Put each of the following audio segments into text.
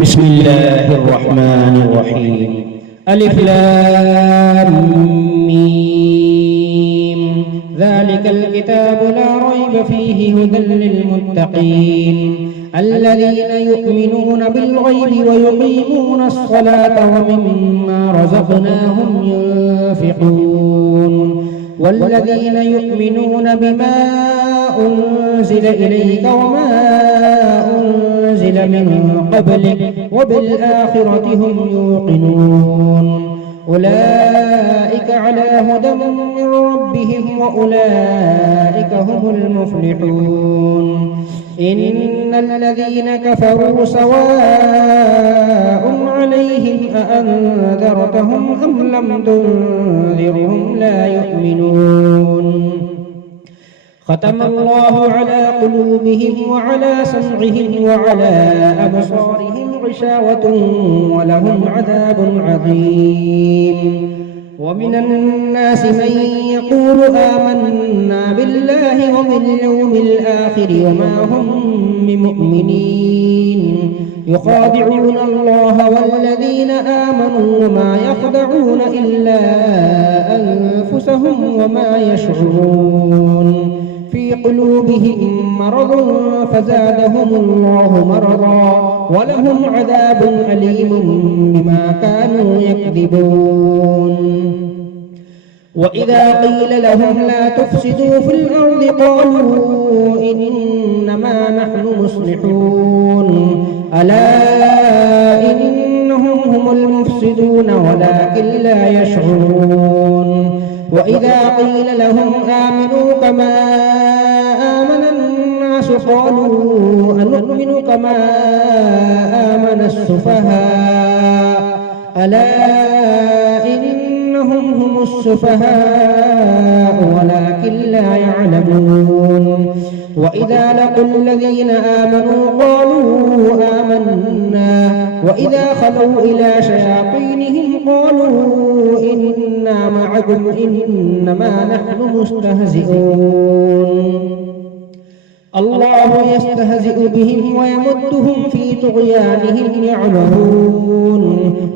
بسم الله الرحمن الرحيم. ألف لام ميم. ذلك الكتاب لا ريب فيه هدى للمتقين الذين يؤمنون بالغيب ويقيمون الصلاة ومما رزقناهم ينفقون والذين يؤمنون بما أنزل إليك وما أنزل من قبلك وبالآخرة هم يوقنون أولئك على هدى من ربهم وأولئك هم المفلحون. إن الذين كفروا سواء عليهم أأنذرتهم أم لم تنذرهم لا يؤمنون. ختم الله على قلوبهم وعلى سمعهم وعلى أبصارهم غشاوة ولهم عذاب عظيم. ومن الناس من يقول آمنا بالله وباليوم الآخر وما هم بمؤمنين يخادعون الله والذين آمنوا وما يخدعون إلا أنفسهم وما يشعرون. في قلوبهم مرض فزادهم الله مرضا ولهم عذاب أليم بما كانوا يكذبون. وإذا قيل لهم لا تفسدوا في الأرض قالوا إنما نحن مصلحون ألا إنهم هم المفسدون ولكن لا يشعرون. وإذا قيل لهم آمنوا كما آمن الناس قالوا أنؤمن كما آمن السفهاء ألا إنهم هم السفهاء ولكن لا يعلمون. وإذا لقوا الذين آمنوا قالوا آمنا وإذا خلوا إلى شياطينهم قالوا إنا معكم إنما نحن مستهزئون. الله يستهزئ بهم ويمدهم في طغيانهم يعمهون.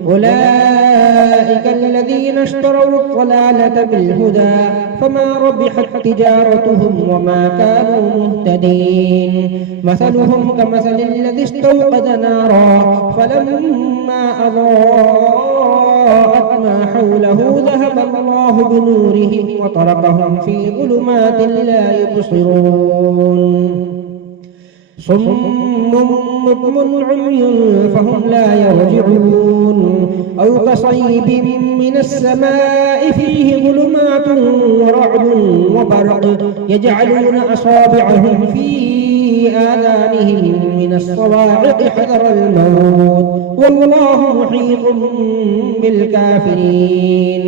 أولئك الذين اشتروا الضلالة بالهدى فما ربحت تجارتهم وما كانوا مهتدين. مثلهم كمثل الذي استوقد نارا فلما أضاءت ما حوله ذهب الله بنورهم وتركهم في ظلمات لا يبصرون. صم بكم عمي فهم لا يرجعون. أو كصيب من السماء فيه ظلمات ورعد وبرق يجعلون أصابعهم في آذانهم من الصواعق حذر الموت والله محيط بالكافرين.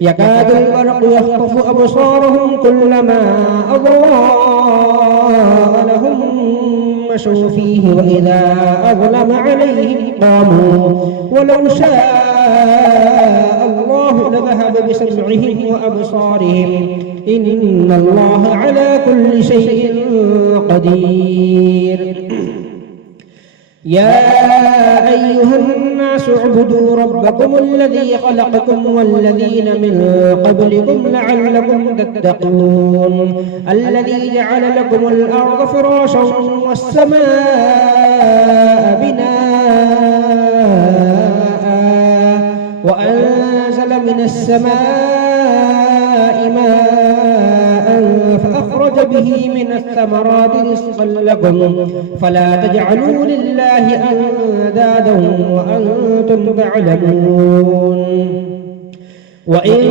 يكاد البرق يخطف أبصارهم كلما أضاء لهم مشوا فيه وإذا أظلم عليهم قاموا ولو شاء الله لذهب بسمعهم وأبصارهم إن الله على كل شيء قدير. يا أيها الناس اعبدوا ربكم الذي خلقكم والذين من قبلكم لعلكم تتقون. الذي جعل لكم الأرض فراشا والسماء بناء وأنزل من السماء ماء فأخرج به من الثمرات رزقا لكم فلا تجعلوا لله أندادا وأنتم تعلمون. وإن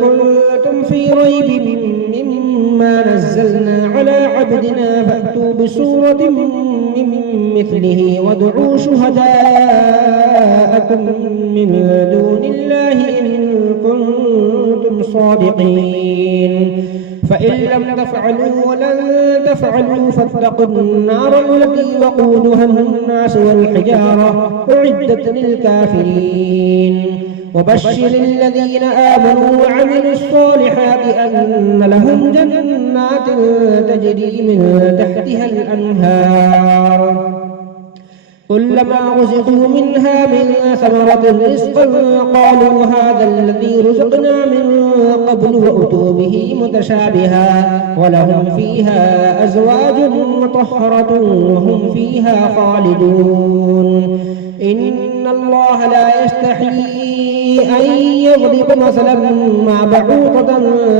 كنتم في ريب مما نزلنا على عبدنا فأتوا بسورة من مثله وادعوا شهداءكم من دون الله إن كنتم صادقين. فإن لم تفعلوا ولن تفعلوا فاتقوا النار التي وقودها الناس والحجارة أعدت للكافرين. وبشر الذين آمنوا وعملوا الصالحات أن لهم جنات تجري من تحتها الأنهار كلما رزقوا منها من ثمرة رزقا قالوا هذا الذي رزقنا من قبل وأتوا به متشابها ولهم فيها أزواج مطهرة وهم فيها خالدون إن الله لا يستحيي أن يضرب مثلا ما بعوضة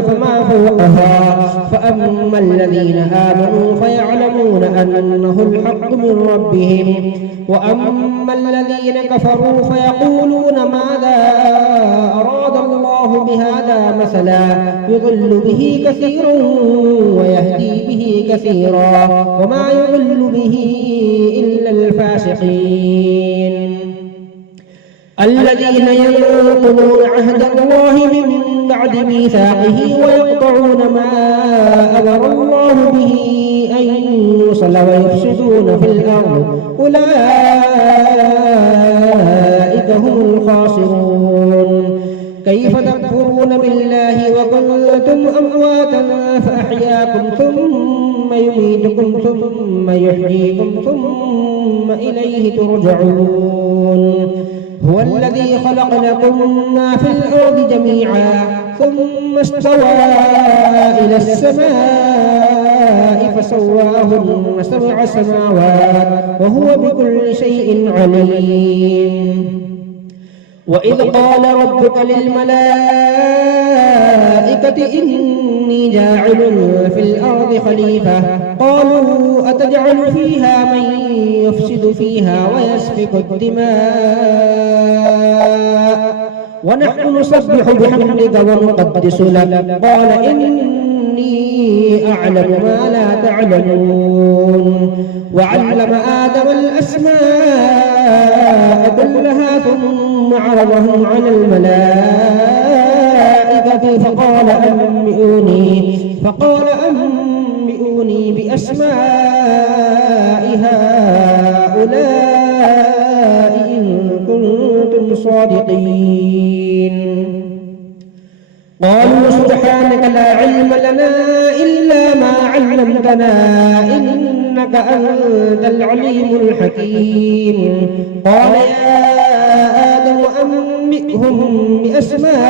فما فوقها فأما الذين آمنوا فيعلمون أنه الحق من ربهم وأما الذين كفروا فيقولون ماذا أراد الله بهذا مثلا يضل به كثيرا ويهدي به كثيرا وما يضل به إلا الفاسقين الذين ينقضون عهد الله من بعد ميثاقه ويقطعون ما أمر الله به أن يوصل ويفسدون في الأرض أولئك هم الخاسرون كيف تكفرون بالله وكنتم أمواتا فأحياكم ثم يميتكم ثم يحييكم ثم إليه ترجعون هو الذي خلق لكم ما في الأرض جميعا ثم استوى إلى السماء فسواهن سبع سماوات وهو بكل شيء عليم وإذ قال ربك للملائكة إني جاعل في الأرض خليفة قالوا أتجعل فيها من يفسد فيها ويسفك الدماء ونحن نسبح بحمدك ونقدس لك قال إني أعلم ما لا تعلمون وعلم آدم الأسماء كلها ثم عرضهم على الملائكة فقال أنبئوني بأسماء هؤلاء إن كنتم صادقين قالوا سبحانك لا علم لنا إلا ما علمتنا إنك أنت العليم الحكيم قال يا آدم أنبئهم بأسمائهم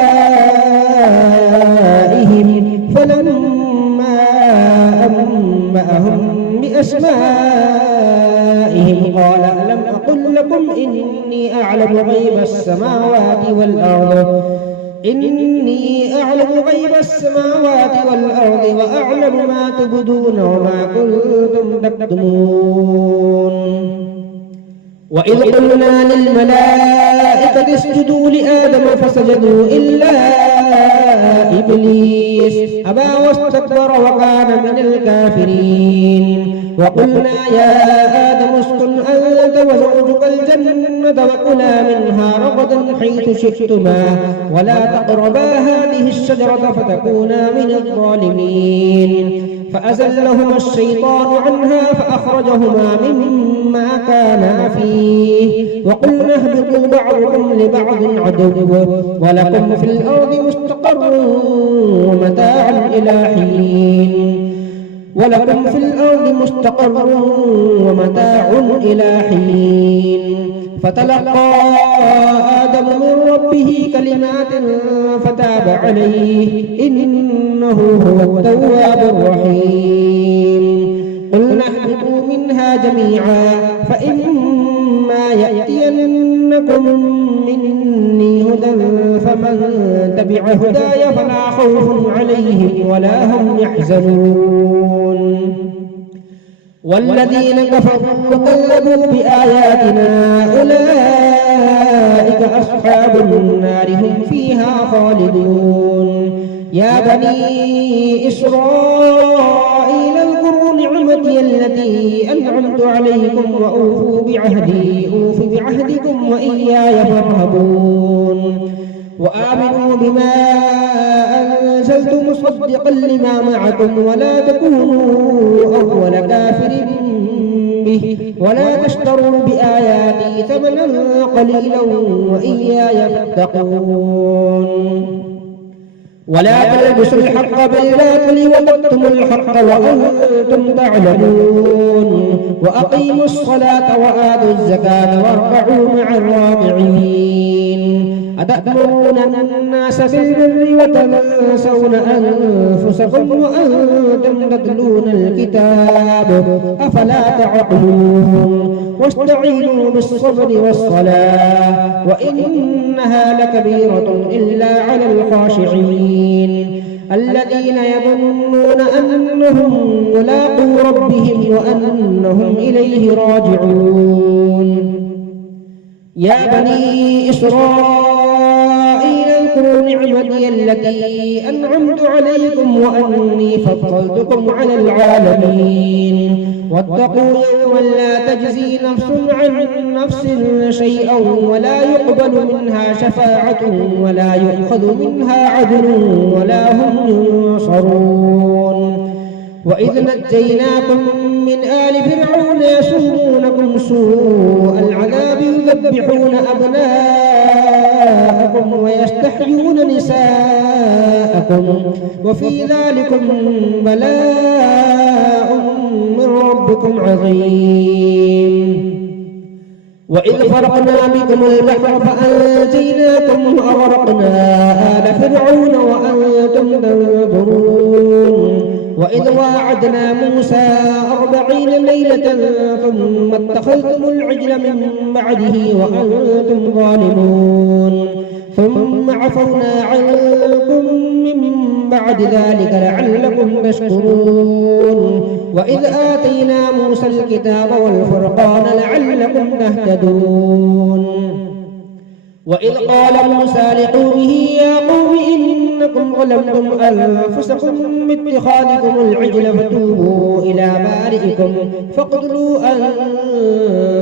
فلما أنبأهم بأسمائهم قال ألم أقل لكم إني أعلم غيب السماوات والأرض وأعلم ما تبدون وما كنتم تكتمون وإذ قلنا للملائكة اسجدوا لآدم فسجدوا إلا إبليس أبى واستكبر وكان من الكافرين وقلنا يا آدم اسكن أنت وزوجك الجنة وكلا منها رغدا حيث شئتما ولا تقربا هذه الشجرة فتكونا من الظالمين فأزلهما الشيطان عنها فأخرجهما مما كانا فيه وقلنا اهبطوا بعضكم لبعض عدو ولكم في الأرض مستقر ومتاع إلى حين فتلقى آدم من ربه كلمات فتاب عليه إنه هو التواب الرحيم قلنا اهبطوا منها جميعا فإما يأتينكم مني هدى فمن تبع هداي فلا خوف عليهم ولا هم يحزنون والذين كفروا وكذبوا بآياتنا أولئك أصحاب النار هم فيها خالدون يا بني إسرائيل اذكروا نعمتي التي أنعمت عليكم وأوفوا بعهدي أوف بعهدكم وإياي فارهبون وآمنوا بما أنزلت مصدقا لما معكم ولا تكونوا أول كافر به ولا تشتروا بآياتي ثمنا قليلا وإياي فاتقون ولا تلبسوا الحق بالباطل وتكتموا الحق وأنتم تعلمون وأقيموا الصلاة وآتوا الزكاة واركعوا مع الراكعين أتأمرون الناس بالبر وتنسون أنفسكم وأنتم تتلون الكتاب أفلا تعقلون واستعينوا بالصبر والصلاة وإنها لكبيرة إلا على الخاشعين الذين يظنون أنهم ملاقو ربهم وأنهم إليه راجعون يا بني إسرائيل اذكروا نعمتي التي أنعمت عليكم وأني فضلتكم على العالمين واتقوا يوما لا تجزي نفس عن نفس شيئا ولا يقبل منها شفاعة ولا يؤخذ منها عدل ولا هم ينصرون وإذ نجيناكم من آل فرعون يسومونكم سوء العذاب يذبحون أبناءكم ويستحيون نساءكم وفي ذلكم بلاء من ربكم عظيم وإذ فرقنا بكم البحر فأنجيناكم وأغرقنا آل فرعون وأنتم تنظرون وإذ واعدنا موسى 40 ليلة ثم اتخذتم العجل من بعده وأنتم ظالمون ثم عفونا عنكم من بعد ذلك لعلكم تشكرون وإذ آتينا موسى الكتاب والفرقان لعلكم تهتدون وإذ قال موسى لقومه يا قوم إنكم ظلمتم أنفسكم باتخاذكم العجل فتوبوا إلى بارئكم فاقتلوا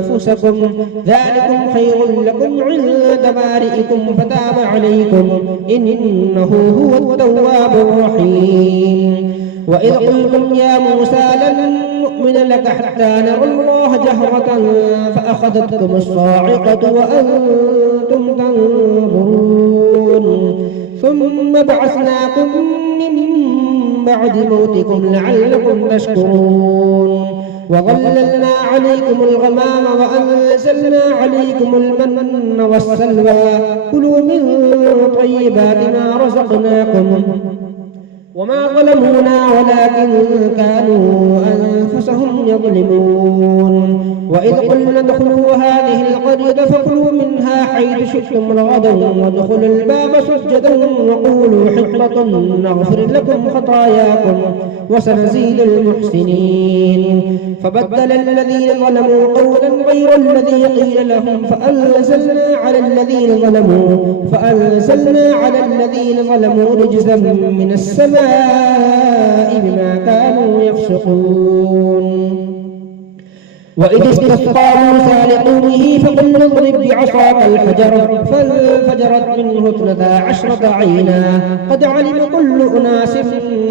أنفسكم ذلكم خير لكم عند بارئكم فتاب عليكم إنه هو التواب الرحيم وإذ قلتم يا موسى لن نؤمن لك حتى نرى الله جهرة فأخذتكم الصاعقة وأنتم تنظرون ثم بعثناكم من بعد موتكم لعلكم تشكرون وظللنا عليكم الغمام وأنزلنا عليكم المن والسلوى كلوا من طيبات ما رزقناكم وما ظلمونا ولكن كانوا أنفسهم يظلمون وإذ قلنا ادخلوا هذه القرية فكلوا منها حيث شئتم رغدا وادخلوا الباب سجدا وقولوا حطة نغفر لكم خطاياكم وسنزيد المحسنين فبدل الذين ظلموا قولا غير الذي قيل لهم فأنزلنا على الذين ظلموا رجزا من السماء بما كانوا يفسقون وإذ استسقى موسى لقومه فقلنا اضرب بعصاك الحجر فانفجرت منه 12 عينا قد علم كل أناس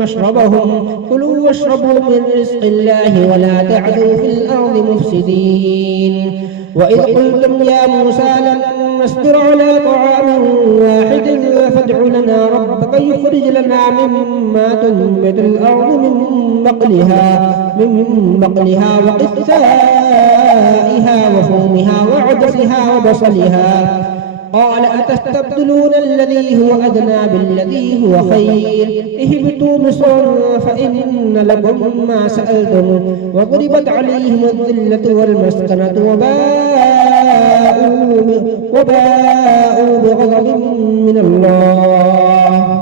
مشربهم كلوا واشربوا من رزق الله ولا تعثوا في الأرض مفسدين وإذ قلتم يا موسى لن نصبر على طعام واحد فادع لنا ربك يخرج لنا مما تنبت الأرض من بقلها وقثائها وفومها وعدسها وبصلها قال أتستبدلون الذي هو أدنى بالذي هو خير اهبطوا مصرا فإن لكم ما سألتم وضربت عليهم الذلة والمسكنة وباءوا بغضب من الله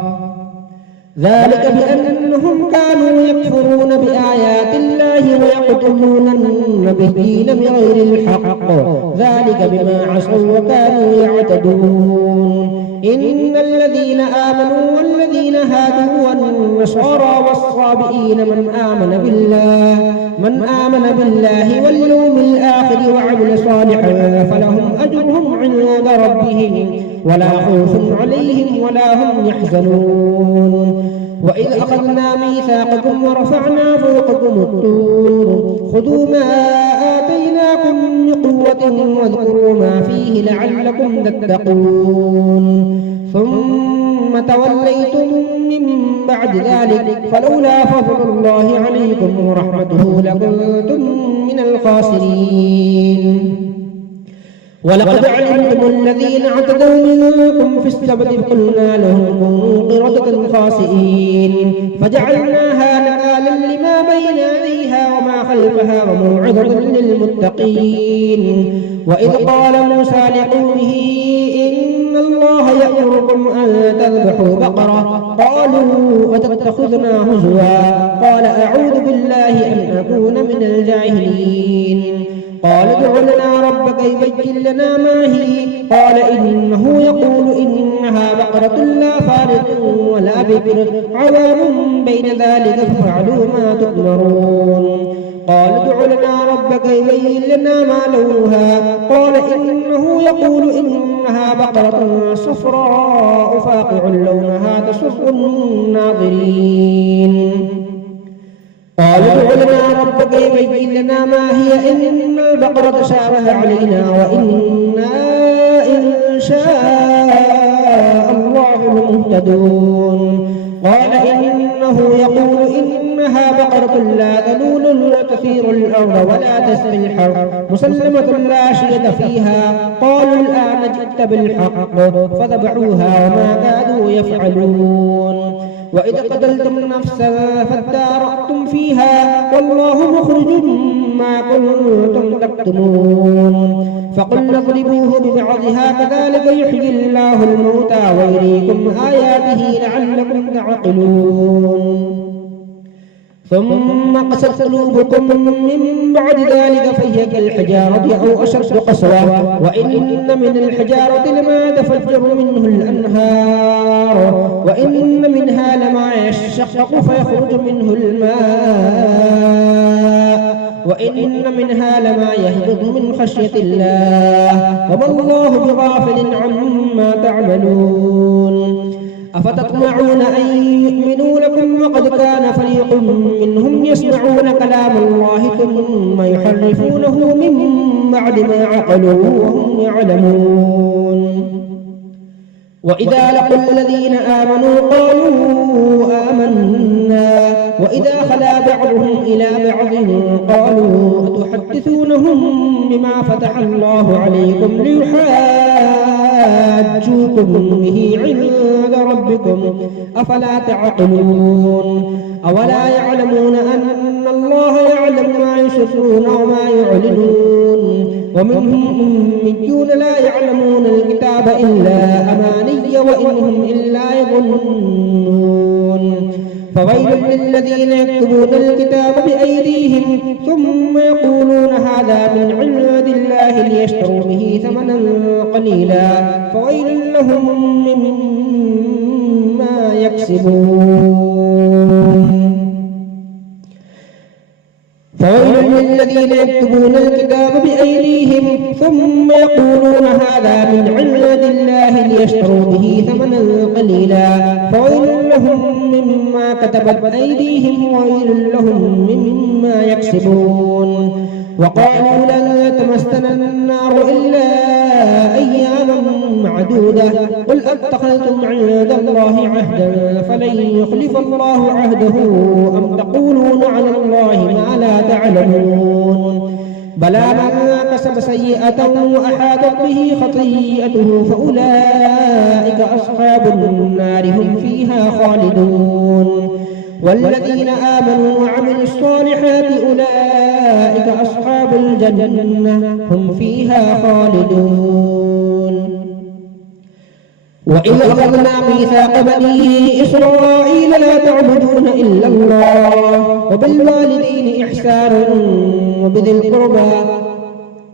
ذلك بأنهم كانوا يكفرون بآيات الله ويقتلون النبيين بغير الحق ذلك بما عصوا وكانوا يعتدون إن الذين آمنوا والذين هادوا والنصارى والصابئين من آمن بالله واليوم الآخر وعمل صالحا فلهم أجرهم عند ربهم ولا خوف عليهم ولا هم يحزنون وإذ أخذنا ميثاقكم ورفعنا فوقكم الطور خذوا ما آتيناكم بقوة واذكروا ما فيه لعلكم تتقون ثم ثم توليتم من بعد ذلك فلولا فضل الله عليكم ورحمته لكنتم من الخاسرين. ولقد علمتم الذين اعتدوا منكم في السبت قلنا لهم كونوا قردة خاسئين فجعلناها نكالا لما بين يديها وما خلفها وموعظة للمتقين. وإذ قال موسى لقومه إن الله يأمركم أن تذبحوا بقرة قالوا أتتخذنا هزوا قال أعوذ بالله أن أكون من الجاهلين. قال ادع لنا ربك يبين لنا ما هي قال إنه يقول إنها بقرة لا فارض ولا بكر عوام بين ذلك فافعلوا ما تؤمرون. قال ادع لنا ربك يبين لنا ما لونها قال إنه يقول إنها بقرة صفراء فاقع لونها تسر الناظرين. قال ادع لنا ربك يبين لنا ما هي إن البقرة تشابه علينا وإنا إن شاء الله لمهتدون. قال إنه يقول إنها بقرة لا ذلول تثير الأرض ولا تسقي الحرث مسلمة لا شية فيها قالوا الآن جئت بالحق فذبحوها وما كادوا يفعلون. وإذا قتلتم نفسا فادارأتم فيها والله مخرج ما كنتم تكتمون. فقلنا اضربوه ببعضها كذلك يحيي الله الموتى ويريكم آياته لعلكم تعقلون. ثم قست قلوبكم من بعد ذلك فهي كالحجارة أو أشد قسوة وإن من الحجارة لما تفجر منه الأنهار وإن منها لما يشقق فيخرج منه الماء وإن منها لما يهبط من خشية الله وما الله بغافل عما تعملون. أفتطمعون أن يؤمنوا لكم وقد كان فريق منهم يسمعون كلام الله ثم يحرفونه من بعد ما عقلوه وهم يعلمون. وإذا لقوا الذين آمنوا قالوا آمنا وإذا خلا بعضهم إلى بعض قالوا أتحدثونهم بما فتح الله عليكم ليحاجوكم به عند ربكم أفلا تعقلون. أولا يعلمون أن الله يعلم ما يسرون وما يعلنون ومنهم أميون لا يعلمون الكتاب إلا أماني وإنهم إلا يظنون. فويل للذين يكتبون الكتاب بأيديهم ثم يقولون هذا من عند الله ليشتروا به ثمنا قليلا فويل لهم مما يكسبون. فويل للذين يكتبون الكتاب بأيديهم ثم يقولون هذا من عند الله ليشتروا به ثمنا قليلا فويل لهم مما كتبت أيديهم وويل لهم مما يكسبون. وقالوا لن تمسنا النار إلا أياما معدودة قل أتخذتم عند الله عهدا فلن يخلف الله عهده أم تقولون على الله ما لا تعلمون. بلى من كسب سيئة وأحاطت به خطيئته فأولئك أصحاب النار هم فيها خالدون. والذين آمنوا وعملوا الصالحات أولئك أصحاب الجنة هم فيها خالدون. وإذ أخذنا ميثاق بني إسرائيل لا تعبدون إلا الله وبالوالدين إحسانا وبذي القربى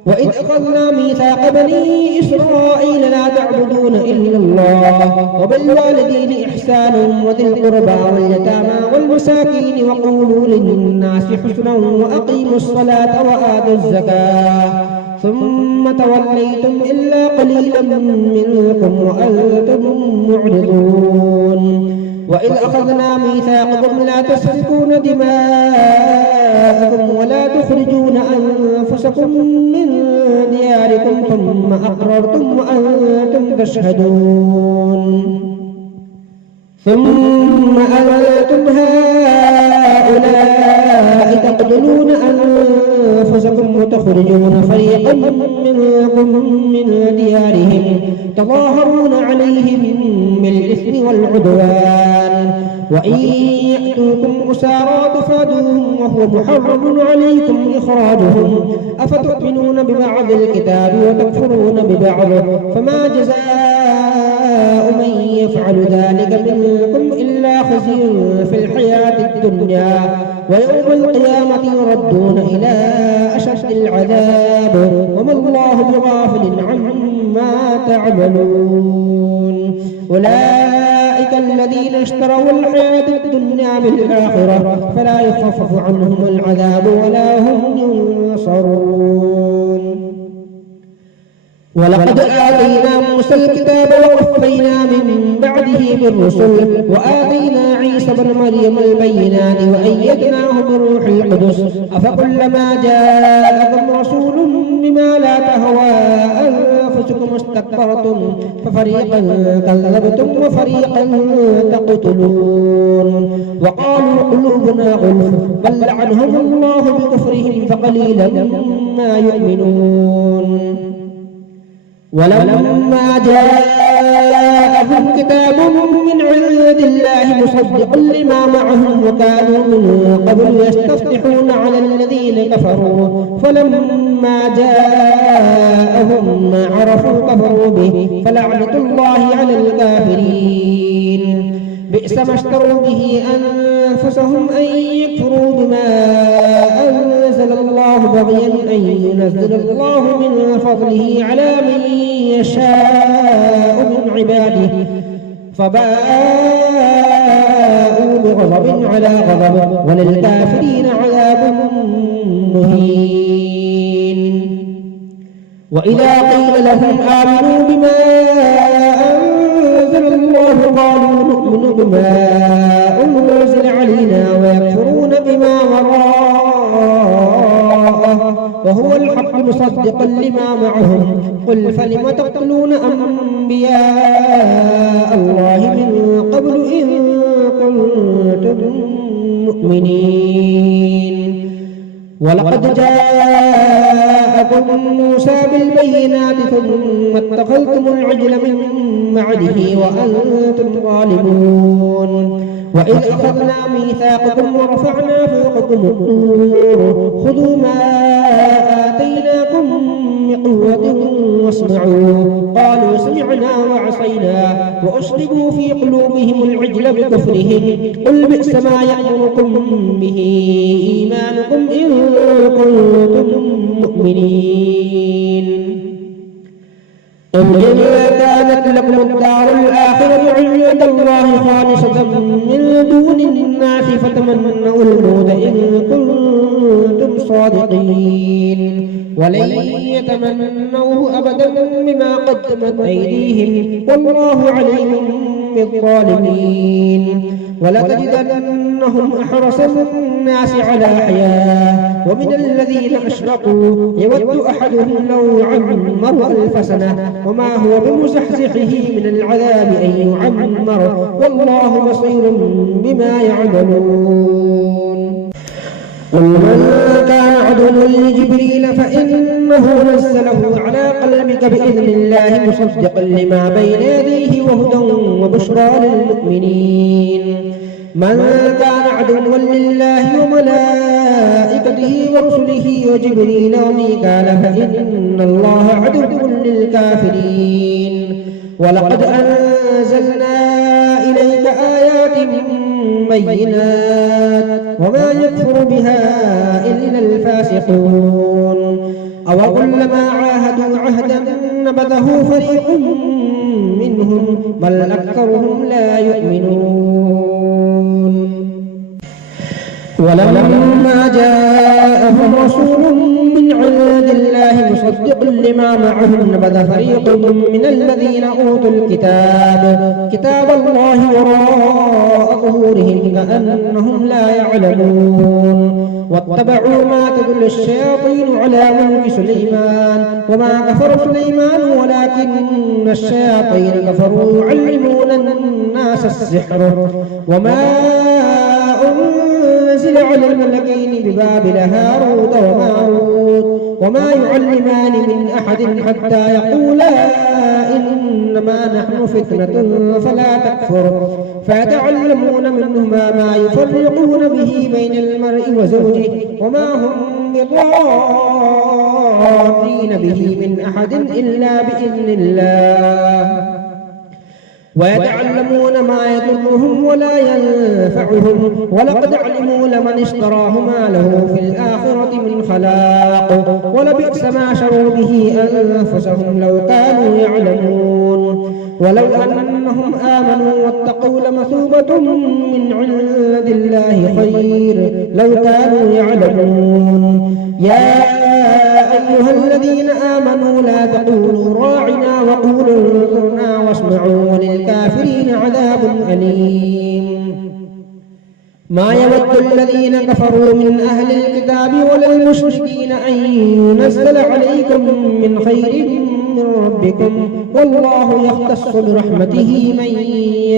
وإذ أخذنا ميثاق بني إسرائيل لا تعبدون إلا الله وبالوالدين إحسانا وذي القربى واليتامى والمساكين وقولوا للناس حسنا وأقيموا الصلاة وآتوا الزكاة ثم توليتم إلا قليلا منكم وأنتم معرضون. وإذ أخذنا ميثاقكم لا تسفكون دماءكم ولا تخرجون أنفسكم من دياركم ثم أقررتم وأنتم تشهدون. ثم أنتم هؤلاء تقتلون أنفسكم وتخرجون فريقا منكم من ديارهم تظاهرون عليهم بالإثم والعدوان وإن يأتوكم أسارى تفادوهم وهو محرم عليكم إخراجهم أفتؤمنون ببعض الكتاب وتكفرون ببعض فما جزاء من يفعل ذلك منكم إلا خزي في الحياة الدنيا ويوم القيامة يردون إلى أشد العذاب وما الله بغافل عما تعملون أولئك الذين اشتروا الحياة الدنيا بالآخرة فلا يخفف عنهم العذاب ولا هم ينصرون ولقد آتينا موسى الكتاب وقفينا من بعده بالرسل وآتينا عيسى بن مريم البينات وأيدناه بروح القدس أفكلما جاءكم رسول بما لا تهوى أنفسكم استكبرتم ففريقا كذبتم وفريقا تقتلون وقالوا قلوبنا غلف بل لعنهم الله بكفرهم فقليلا ما يؤمنون ولما جاءهم كتاب من عند الله مصدق لما معهم وكانوا من قبل يستفتحون على الذين كفروا فلما جاءهم ما عرفوا كفروا به فلعنة الله على الكافرين بئس ما اشتروا به أنفسهم أن يكفروا بما أنزل الله بغيا أن ينزل الله من فضله على من يشاء من عباده فباءوا بغضب على غضب وللكافرين عذاب مهين وإذا قيل لهم آمنوا بما أنزل الله قالوا نؤمن بما أنزل علينا ويكفرون بما وراءه وهو الحق مصدقا لما معهم قل فلم تقتلون أنبياء الله من قبل إن كنتم مؤمنين ولقد جاءكم موسى بالبينات ثم اتخذتم العجل من بعده وأنتم ظالمون وإذ أخذنا ميثاقكم ورفعنا فوقكم الطور خذوا ما آتيناكم بقوة واسمعوا قالوا سمعنا وعصينا وأشربوا في قلوبهم العجل بكفرهم قل بئس ما يأمركم به إيمانكم إن كنتم مؤمنين قل إن كانت لكم الدار الآخرة عند الله خالصة من دون الناس فتمنوا الموت إن كنتم صادقين ولن يتمنوه أبدا بما قدمت أيديهم والله عليم بالظالمين ولتجدنهم أحرص الناس على حياة ومن الذين أشركوا يود أحدهم لو يعمر 1000 سنة وما هو بمزحزحه من العذاب أن يعمر والله بصير بما يعملون قل من كان عدوا لجبريل فإنه نزله على قلبك بإذن الله مصدقا لما بين يديه وهدى وبشرى للمؤمنين من كان عدوا لله وملائكته ورسله وجبريل وميكال فإن الله عدو للكافرين ولقد أنزلنا إليك آيات بينات وما يكفر بها إلا الفاسقون أوكلما عاهدوا عهدا نبذه فريق منهم بل أكثرهم لا يؤمنون ولما جاءهم رسول من عند الله مصدق لما معهم نبذ فريق من الذين أوتوا كتاب الله وراء ظهورهم كأنهم لا يعلمون واتبعوا ما تتلو الشياطين على ملك سليمان وما كفر سليمان ولكن الشياطين كفروا يعلمون الناس السحر وما أنزل على الملكين ببابل هاروت وماروت وما يعلمان من أحد حتى يقولا إنما نحن فتنة فلا تكفر فيتعلمون منهما ما يفرقون به بين المرء وزوجه وما هم بضارين به من أحد إلا بإذن الله ويتعلمون ما يضرهم ولا ينفعهم ولقد علموا لمن اشتراه ما له في الآخرة من خلاق ولبئس ما شروا به أنفسهم لو كانوا يعلمون ولو أنهم آمنوا واتقوا لمثوبة من عند الله خير لو كانوا يعلمون يا أيها الذين آمنوا لا تقولوا راعنا وقولوا انظرنا واسمعوا وللكافرين عذاب أليم ما يود الذين كفروا من أهل الكتاب ولا المشركين أن ينزل عليكم من خير من ربكم والله يختص برحمته من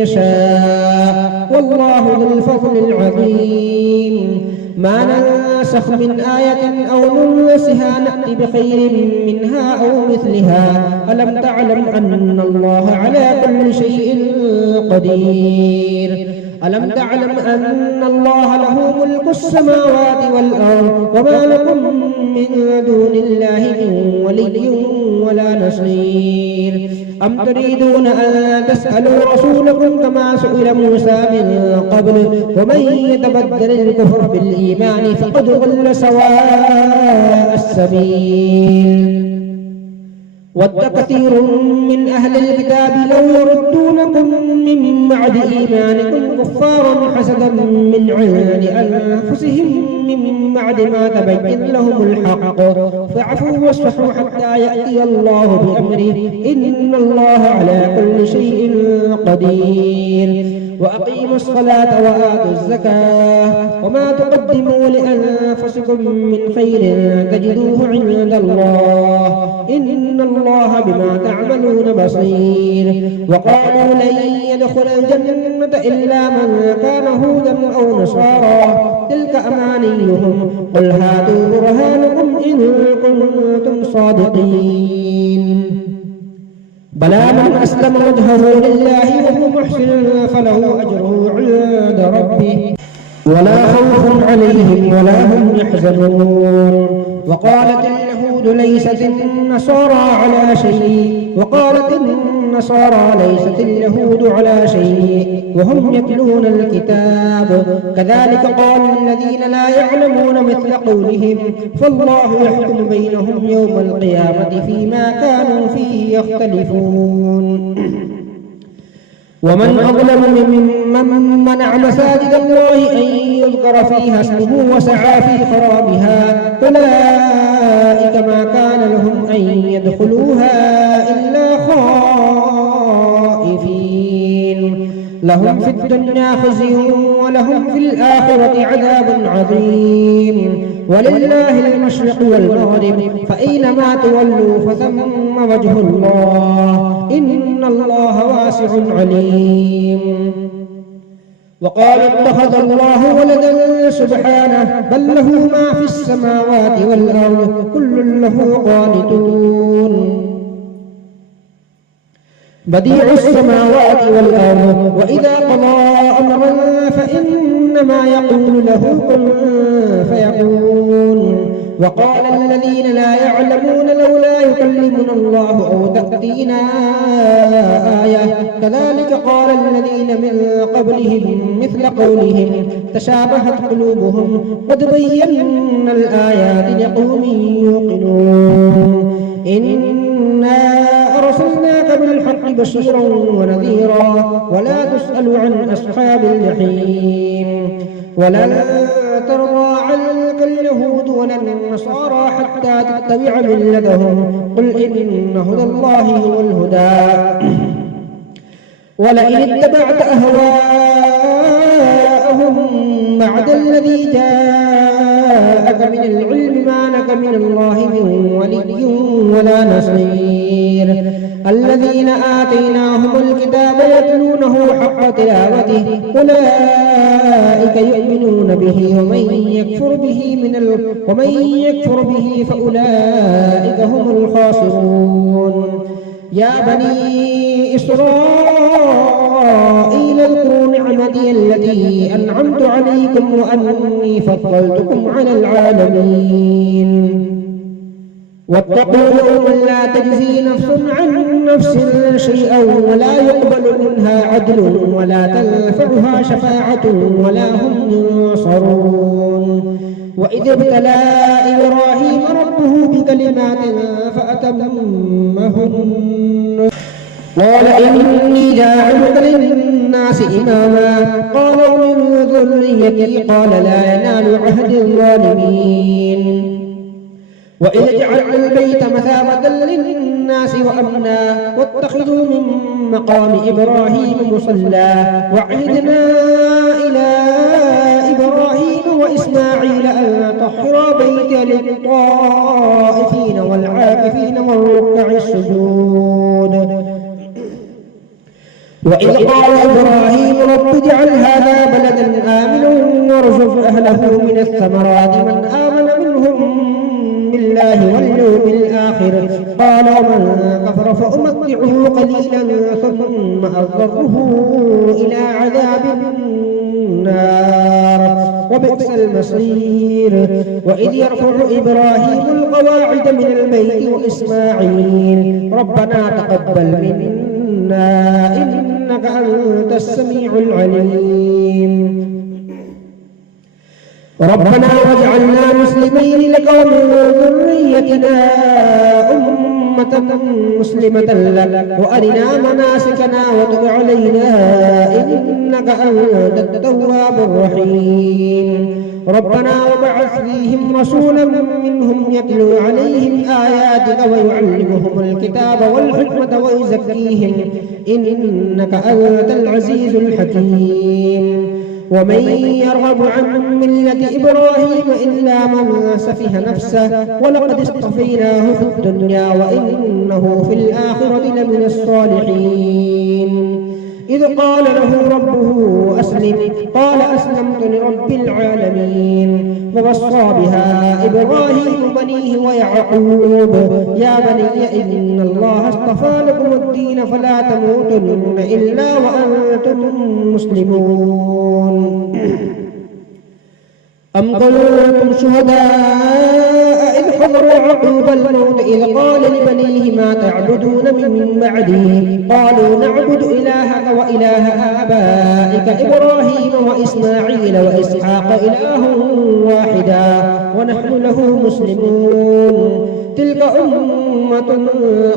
يشاء والله ذو الفضل العظيم ما ننسخ من آية أو ننسها نأتي بخير منها أو مثلها ألم تعلم أن الله على كل شيء قدير ألم تعلم أن الله له ملك السماوات والأرض وما لكم من دون الله من ولي ولا نصير أم تريدون أن تسألوا رسولكم كما سئل موسى من قبل ومن يتبدل الكفر بالإيمان فقد ضل سواء السبيل ود كثير من أهل الكتاب لو يردونكم من بعد إيمانكم كفارا حسدا من عند أنفسهم من بعد ما تبين لهم الحق فاعفوا واصفحوا حتى يأتي الله بأمره إن الله على كل شيء قدير وأقيموا الصلاة وآتوا الزكاة وما تقدموا لأنفسكم من خير تجدوه عند الله إن الله بما تعملون بصير وقالوا لن يدخل الجنة إلا من كان هودا أو نصارى تلك أمانيهم قل هاتوا برهانكم إن كنتم صادقين بلى من أسلم وجهه لله وهو محسن فله أجره عند ربه ولا خوف عليهم ولا هم يحزنون وقالت اليهود ليست النصارى على شيء وقالت النصارى ليست اليهود على شيء وهم يتلون الكتاب كذلك قال الذين لا يعلمون مثل قولهم فالله يحكم بينهم يوم القيامة فيما كانوا فيه يختلفون ومن أظلم ممن منع مساجد الله أن يذكر فيها اسمه وسعى في خرابها أولئك ما كان لهم أن يدخلوها إلا خائفين لهم في الدنيا خزي ولهم في الآخرة عذاب عظيم ولله المشرق والمغرب فأينما تولوا فثم وجه الله إن الله واسع عليم وقالوا اتخذ الله ولدا سبحانه بل له ما في السماوات والأرض كل له قانتون بديع السماوات والأرض وإذا قضى أمرا فإنما يقول له كن فيكون وقال الذين لا يعلمون لولا يكلمنا الله أو تأتينا آية كذلك قال الذين من قبلهم مثل قولهم تشابهت قلوبهم قد بينا الآيات لقوم يوقنون إنا أرسلناك بالحق بشيرا ونذيرا ولا تسأل عن أصحاب الجحيم ولن ترضى عنك اليهود ولا النصارى حتى تتبع ملتهم قل إن هدى الله هو الهدى ولئن اتبعت أهواءهم بعد الذي جاءك من العلم ما لك من الله من ولي ولا نصير الذين آتيناهم الكتاب يتلونه حق تلاوته أولئك يؤمنون به ومن يكفر به فأولئك هم الخاسرون يا بني إسرائيل اذكروا نعمتي التي أنعمت عليكم وأني فضلتكم على العالمين واتقوا يوما لا تجزي نفس عن نفس شيئا ولا يقبل منها عدل ولا تنفعها شفاعة ولا هم ينصرون وإذ ابتلى إبراهيم ربه بكلمات فأتمهن قال إني جاعلك للناس إماما قال ومن ذريتي قال لا ينال عهد الظالمين وإذ جعلنا البيت مثابة للناس وأمنا واتخذوا من مقام إبراهيم مصلى وعهدنا إلى إبراهيم وإسماعيل أن طهرا بيتي للطائفين والعاكفين والركع السجود وإذ قال إبراهيم رب اجعل هذا بلدا آمنا وارزق أهله من الثمرات من آمن منهم بالله واليوم الآخر قال ومن كفر فأمتعه قليلا ثم أضطره إلى عذاب النار وبئس المصير وإذ يرفع إبراهيم القواعد من البيت وإسماعيل ربنا تقبل منا إنك أنت السميع العليم ربنا واجعلنا مسلمين لك ومن ذريتنا أمة مسلمة لك وأرنا مناسكنا وتب علينا إنك أنت التواب الرحيم ربنا وبعث فيهم رسولا منهم يتلو عليهم آياتك ويعلمهم الكتاب والحكمة ويزكيهم إنك أنت العزيز الحكيم ومن يرغب عن ملة إبراهيم إلا من سفه نفسه ولقد اصطفيناه في الدنيا وإنه في الآخرة لمن الصالحين إذ قال له ربه أسلم قال أسلمت لرب العالمين ووصى بها إبراهيم بنيه ويعقوب يا بني إن الله اصطفى لكم الدين فلا تموتن إلا وأنتم مسلمون أم كنتم شهداء إذ حضر يعقوب الموت إذ قال لبنيه ما تعبدون من بعدي قالوا نعبد إلهك وإله آبائك إبراهيم وإسماعيل وإسحاق إله واحدا ونحن له مسلمون تلك أمة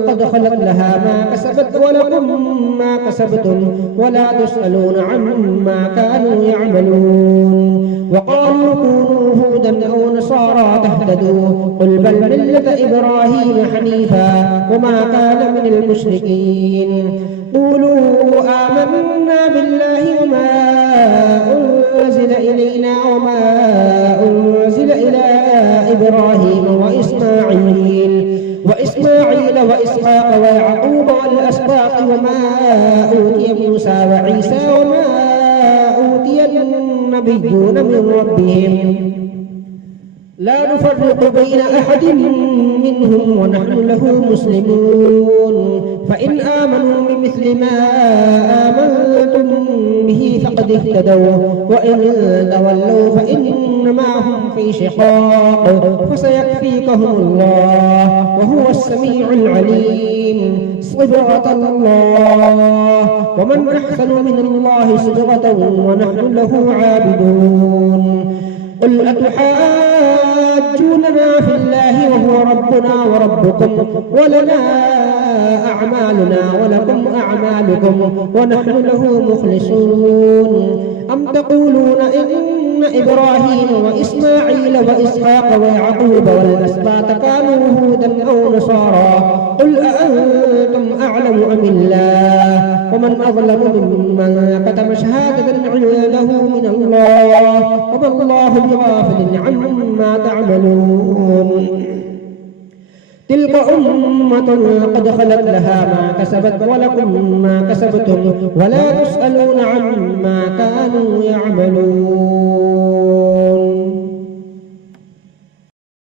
قد خلت لها ما كسبت ولكم ما كسبتم ولا تسألون عما كانوا يعملون وقالوا كونوا هودا أو نصارى تهتدوا قل بل ملة إبراهيم حنيفا وما كان من المشركين قولوا آمنا بالله وما أنزل إلينا وما أنزل إلى إبراهيم وإسماعيل وإسحاق ويعقوب والأسباط وما أوتي موسى وعيسى وما أوتي النبيون من ربهم لا نفرق بين أحد منهم ونحن له مسلمون فإن آمنوا بمثل ما آمنتم به فقد اهتدوا وإن تولوا فإنما هم في شقاق فسيكفيكهم الله وهو السميع العليم صبغة الله ومن أحسن من الله صبغة ونحن له عابدون قل أتحاجوننا في الله وهو ربنا وربكم ولنا أعمالنا ولكم أعمالكم ونحن له مخلصون أم تقولون إن إبراهيم وإسماعيل وإسحاق ويعقوب والأسباط كانوا هودا أو نصارى قل أأنتم أعلم أم الله ومن أظلم ممن كتم شهادة عنده من الله وما الله بغافل عما تعملون تلك أمة قد خلت لها ما كسبت ولكم ما كسبتم ولا تسألون عما كانوا يعملون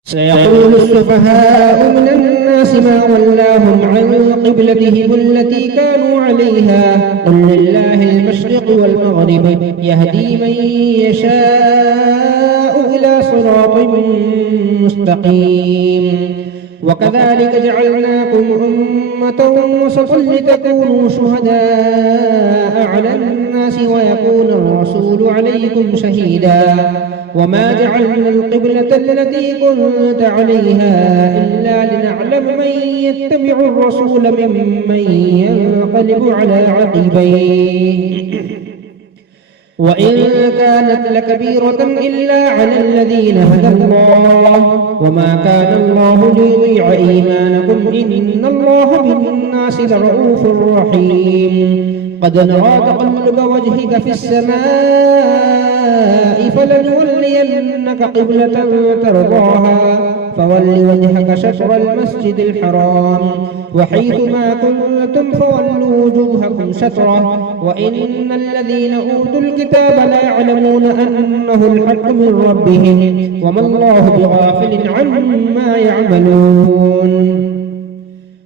سيقول السفهاء من الناس ما ولاهم عن قبلتهم التي كانوا عليها قل لله المشرق والمغرب يهدي من يشاء إلى صراط مستقيم وكذلك جعلناكم أمة وسطا لتكونوا شهداء على الناس ويكون الرسول عليكم شهيدا وما جعلنا القبلة التي كنت عليها إلا لنعلم من يتبع الرسول ممن ينقلب على عقبيه وإن كانت لكبيرة إلا على الذين هدى الله وما كان الله ليضيع إيمانكم إن الله بالناس لرؤوف رحيم قد نرى تقلب وجهك في السماء فلنولينك قبلة ترضاها فول وجهك شطر المسجد الحرام وحيث ما كنتم فولوا وجوهكم شطره وإن الذين أوتوا الكتاب لا يعلمون أنه الحق من ربهم وما الله بغافل عما يعملون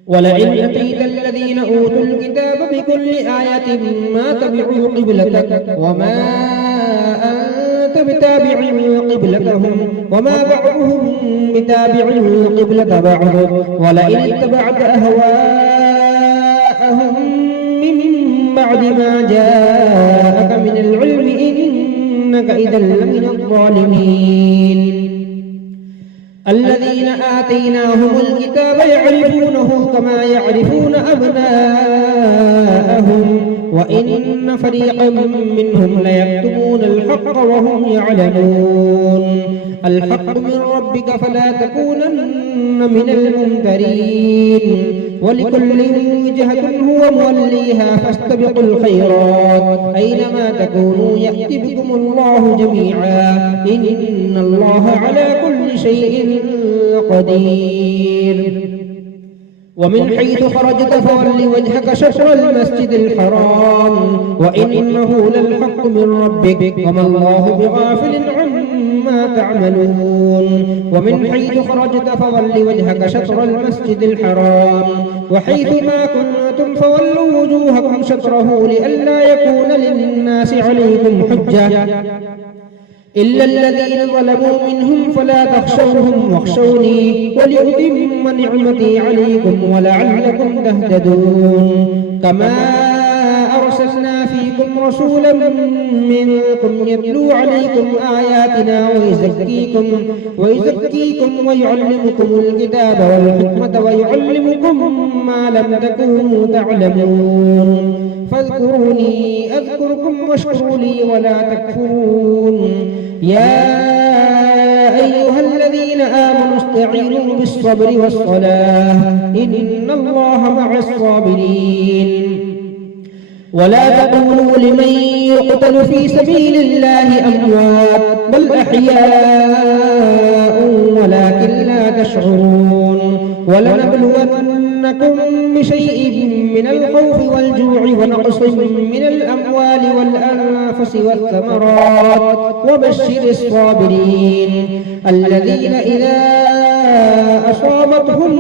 ولئن أتيت الذين أوتوا الكتاب بكل آية ما تبعوا قبلتك وما أنت بتابع قبلتهم وما بعضهم بتابع قبلة بعض ولئن اتبعت أهواءهم من بعد ما جاءك من العلم إنك إذا لمن الظالمين الذين آتيناهم الكتاب يعرفونه كما يعرفون أبناءهم وإن فريقا منهم ليكتمون الحق وهم يعلمون الحق من ربك فلا تكونن من الممترين ولكل وجهة هو موليها فاستبقوا الخيرات أينما تكونوا يأتي بكم الله جميعا إن الله على كل شيء قدير ومن حيث خرجت فول وجهك شطر المسجد الحرام وإنه للحق من ربك وما الله بغافل عما تعملون ومن حيث خرجت فول وجهك شطر المسجد الحرام وحيث ما كنتم فولوا وجوهكم شطره لئلا يكون للناس عليكم حجة إلا الذين ظلموا منهم فلا تخشوهم واخشوني ولأتم نعمتي عليكم ولعلكم تهتدون كما أرسلنا فيكم رسولا منكم يتلو عليكم آياتنا ويزكيكم ويعلمكم الكتاب والحكمة ويعلمكم ما لم تكونوا تعلمون فاذكروني أذكركم واشكروا لي ولا تكفرون يا أيها الذين آمنوا استعينوا بالصبر والصلاة إن الله مع الصابرين ولا تقولوا لمن يقتل في سبيل الله أموات بل أحياء ولكن لا تشعرون ولنبلونكم بشيء من الخوف والجوع ونقص من الأموال والأنفس والثمرات وبشر الصابرين الذين إذا أصابتهم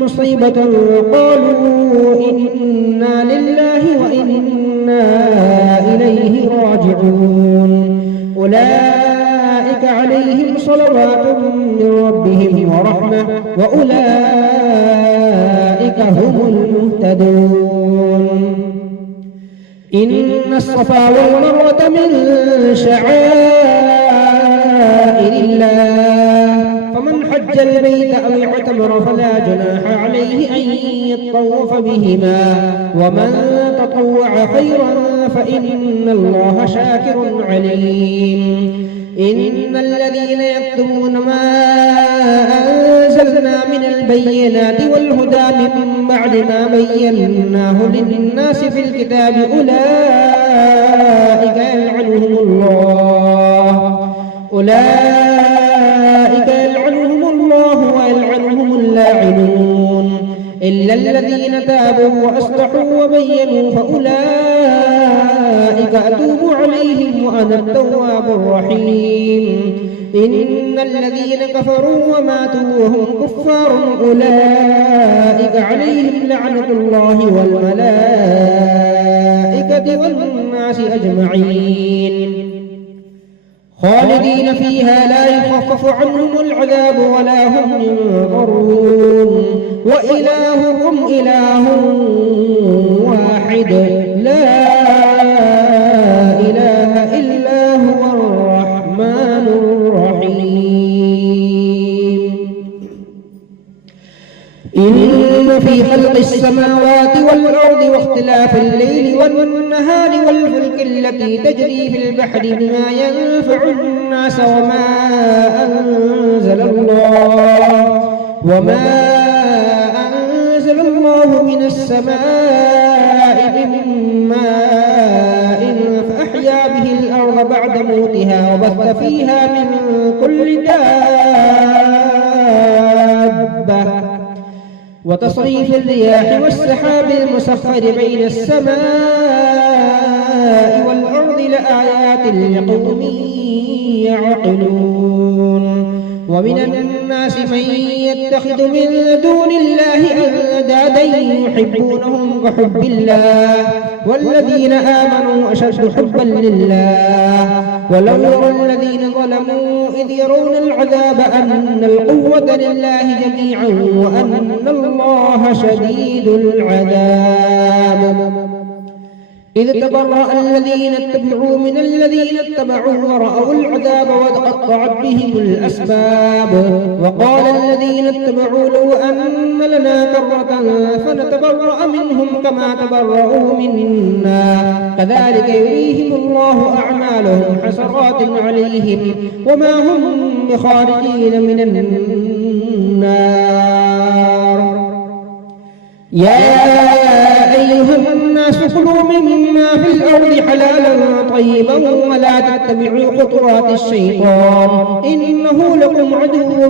مصيبة قالوا إنا لله وإنا إليه راجعون أولئك عليهم صلوات من ربهم ورحمة وأولئك هم المهتدون إن الصفا والمروة من شعائر الله فمن حج البيت أو اعتمر فلا جناح عليه أن يطوف بهما ومن تطوع خيرا فإن الله شاكر عليم إن الذين يكتمون ما أنزلنا من البينات والهدى من بعد ما بيناه للناس في الكتاب أولئك يلعنهم الله ويلعنهم اللاعنون إلا الذين تابوا وأصلحوا وبينوا فأولئك أتوب عليهم وأنا التواب الرحيم إن الذين كفروا وماتوا وهم كفار أولئك عليهم لعنة الله والملائكة والناس أجمعين خالدين فيها لا يخفف عنهم العذاب ولا هم ينظرون وإلهكم إله واحد لا إله إلا هو الرحمن الرحيم إن في خلق السماوات والأرض واختلاف الليل والنهار والفلك التي تجري في البحر بما ينفع الناس وما أنزل الله من السماء من ماء فأحيا به الأرض بعد موتها وبث فيها من كل دابة وتصريف الرياح والسحاب المسخر بين السماء والأرض لآيات لقوم يعقلون ومن الناس من يتخذ من دون الله أندادا يحبونهم كحب الله والذين آمنوا أشد حبا لله ولو يرى الذين ظلموا إذ يرون العذاب أن القوة لله جميعا وأن الله شديد العذاب إذ تبرأ الذين اتبعوا من الذين اتبعوا ورأوا العذاب وتقطعت بهم الأسباب وقال الذين اتبعوا لو أن لنا كرة فنتبرأ منهم كما تبرأوا منا كذلك يريهم الله أعمالهم حسرات عليهم وما هم بخارجين من النار يا أيها الناس كلوا مما في الأرض حلالا طيبا ولا تتبعوا خطوات الشيطان إنه لكم عدو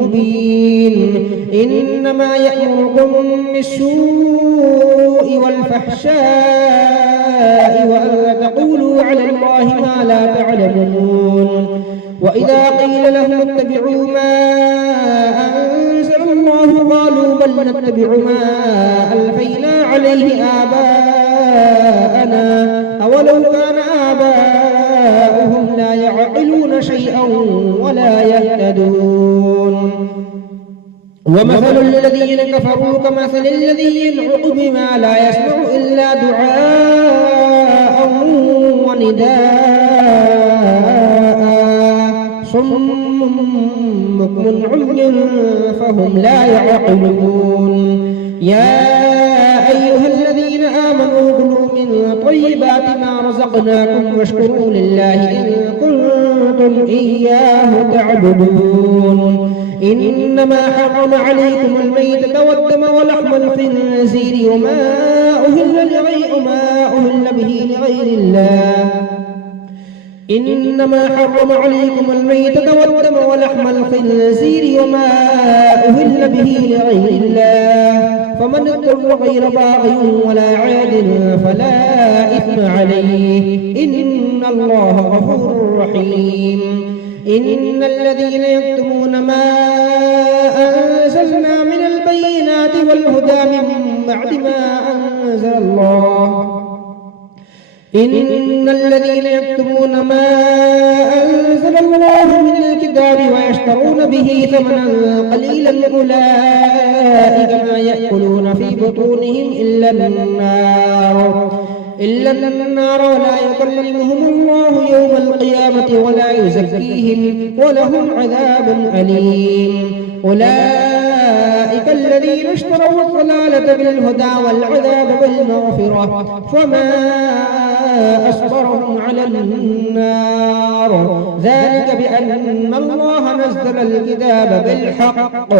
مبين إنما يأمركم بالسوء والفحشاء وأن تقولوا على الله ما لا تعلمون وإذا قيل لهم اتبعوا ما أنزل الله قالوا بل نتبع ما ألفينا عليه آباءنا أولو كان آباؤهم لا يعقلون شيئا ولا يهتدون ومثل الذين كفروا كمثل الذي ينعق بما لا يسمع إلا دعاء ونداء صم بكم عمي فهم لا يعقلون يا أيها الذين آمنوا كلوا من طيبات ما رزقناكم واشكروا لله إن كنتم إياه تعبدون إنما حرم عليكم الميتة والدم ولحم الخنزير وما أهل به لغير الله إنما حرم عليكم الميتة والدم ولحم الخنزير وما أهل به لغير الله فمن اضطر غير باغ ولا عاد فلا إثم عليه إن الله غفور رحيم إن الذين يكتمون ما أنزلنا من البينات والهدى من بعد ما أنزل الله إن الذين يكتمون ما أنزل الله من الكتاب ويشترون به ثمنا قليلا أولئك ما يأكلون في بطونهم إلا النار ولا يكلمهم الله يوم القيامة ولا يزكيهم ولهم عذاب أليم أولئك أولئك الذين اشتروا الضلالة بالهدى والعذاب بالمغفرة فما أصبرهم على النار ذلك بأن الله نزل الكتاب بالحق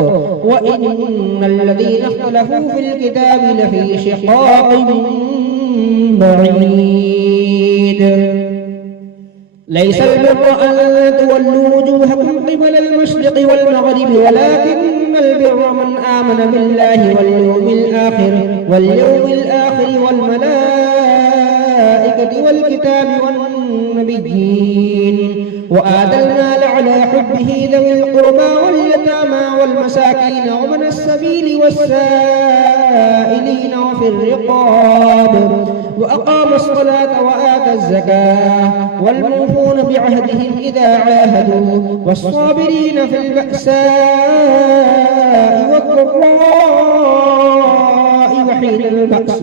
وإن الذين اختلفوا في الكتاب لفي شقاق بعيد ليس البر أن تولوا وجوهكم قبل المشرق والمغرب ولكن البر من آمن بالله واليوم الآخر والملائكة والكتاب والنبيين وآتى المال على حبه ذوي القربى واليتامى والمساكين وابن السبيل والسائلين وفي الرقاب وأقام الصلاة وآتى الزكاة والموفون بعهدهم إذا عاهدوا والصابرين في البأساء والضراء وحين البأس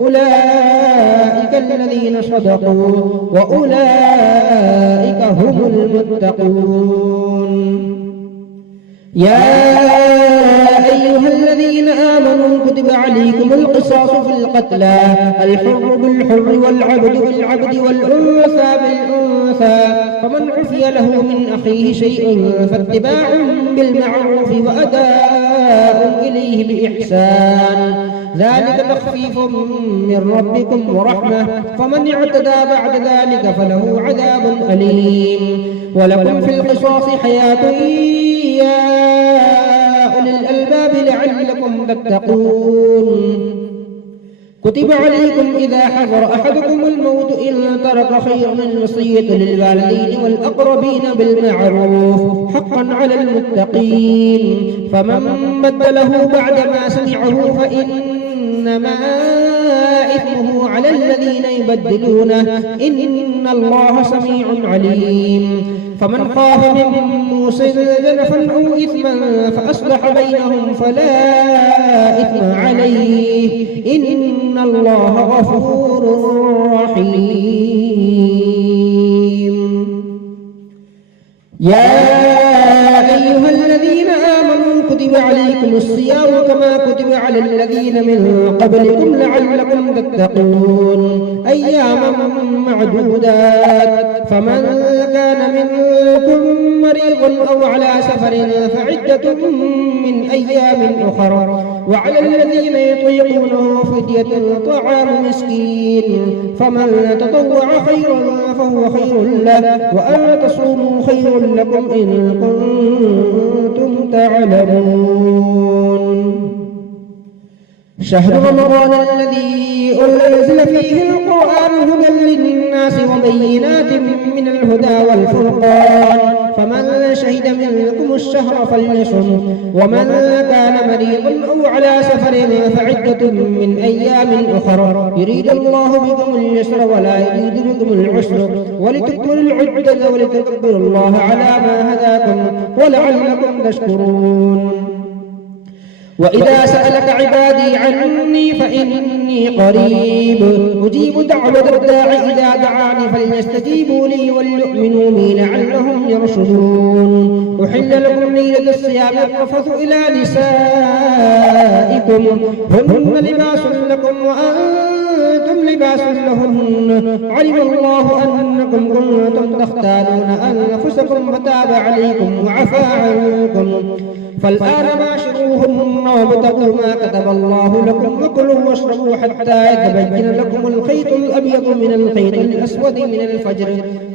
أولئك الذين صدقوا وأولئك هم المتقون يا أيها الذين آمنوا كتب عليكم القصاص في القتلى الحر بالحر والعبد بالعبد والأنثى بالأنثى فمن عفي له من أخيه شيء فاتباع بالمعروف وأداء إليه بإحسان ذلك تخفيف من ربكم ورحمة فمن اعتدى بعد ذلك فله عذاب أليم ولكم في القصاص حياة يا أولي الألباب لعلكم تتقون كتب عليكم إذا حضر أحدكم الموت إن ترك خيرا الوصية للوالدين والأقربين بالمعروف حقا على المتقين فمن بدله بعدما سمعه فإنما إثمه على الذين يبدلونه إن الله سميع عليم فمن خاف من موصى جنفا أو إثما فأصلح بينهم فلا إثم عليه إن الله غفور رحيم يا أيها الذين آمنوا كتب عليكم الصيام كما كتب على الذين من قبلكم لعلكم تتقون أياما معدودات فمن كان منكم مريض أو على سفر فعدة من أيام أخر وعلى الذين يطيقونه فدية طعام مسكين فمن تطوع خيرا فهو خير له وأن تصوموا خير لكم إن كنتم تعلمون شهر رمضان الذي أنزل فيه القرآن هدى للناس وبينات من الهدى والفرقان فمن شهد منكم الشهر فليصم ومن كان مريضا أو على سفر فعدة من أيام أخر يريد الله بكم اليسر ولا يريد بكم العسر ولتكملوا العدة ولتكبروا الله على ما هداكم ولعلكم تشكرون وإذا سألك عبادي عني فإني قريب أجيب دعوة الداع إذا دعاني فليستجيبوا لي وليؤمنوا بي لعلهم يرشدون أحل لكم ليلة الصيام الرفث إلى نسائكم هن لباس لكم وأنتم لباس لهن علم الله أنكم كنتم تختانون أنفسكم فتاب عليكم وعفى عنكم فالآن باشروهن وابتغوا ما كتب الله لكم وكلوا واشربوا حتى يتبين لكم الخيط الأبيض من الخيط الأسود من الفجر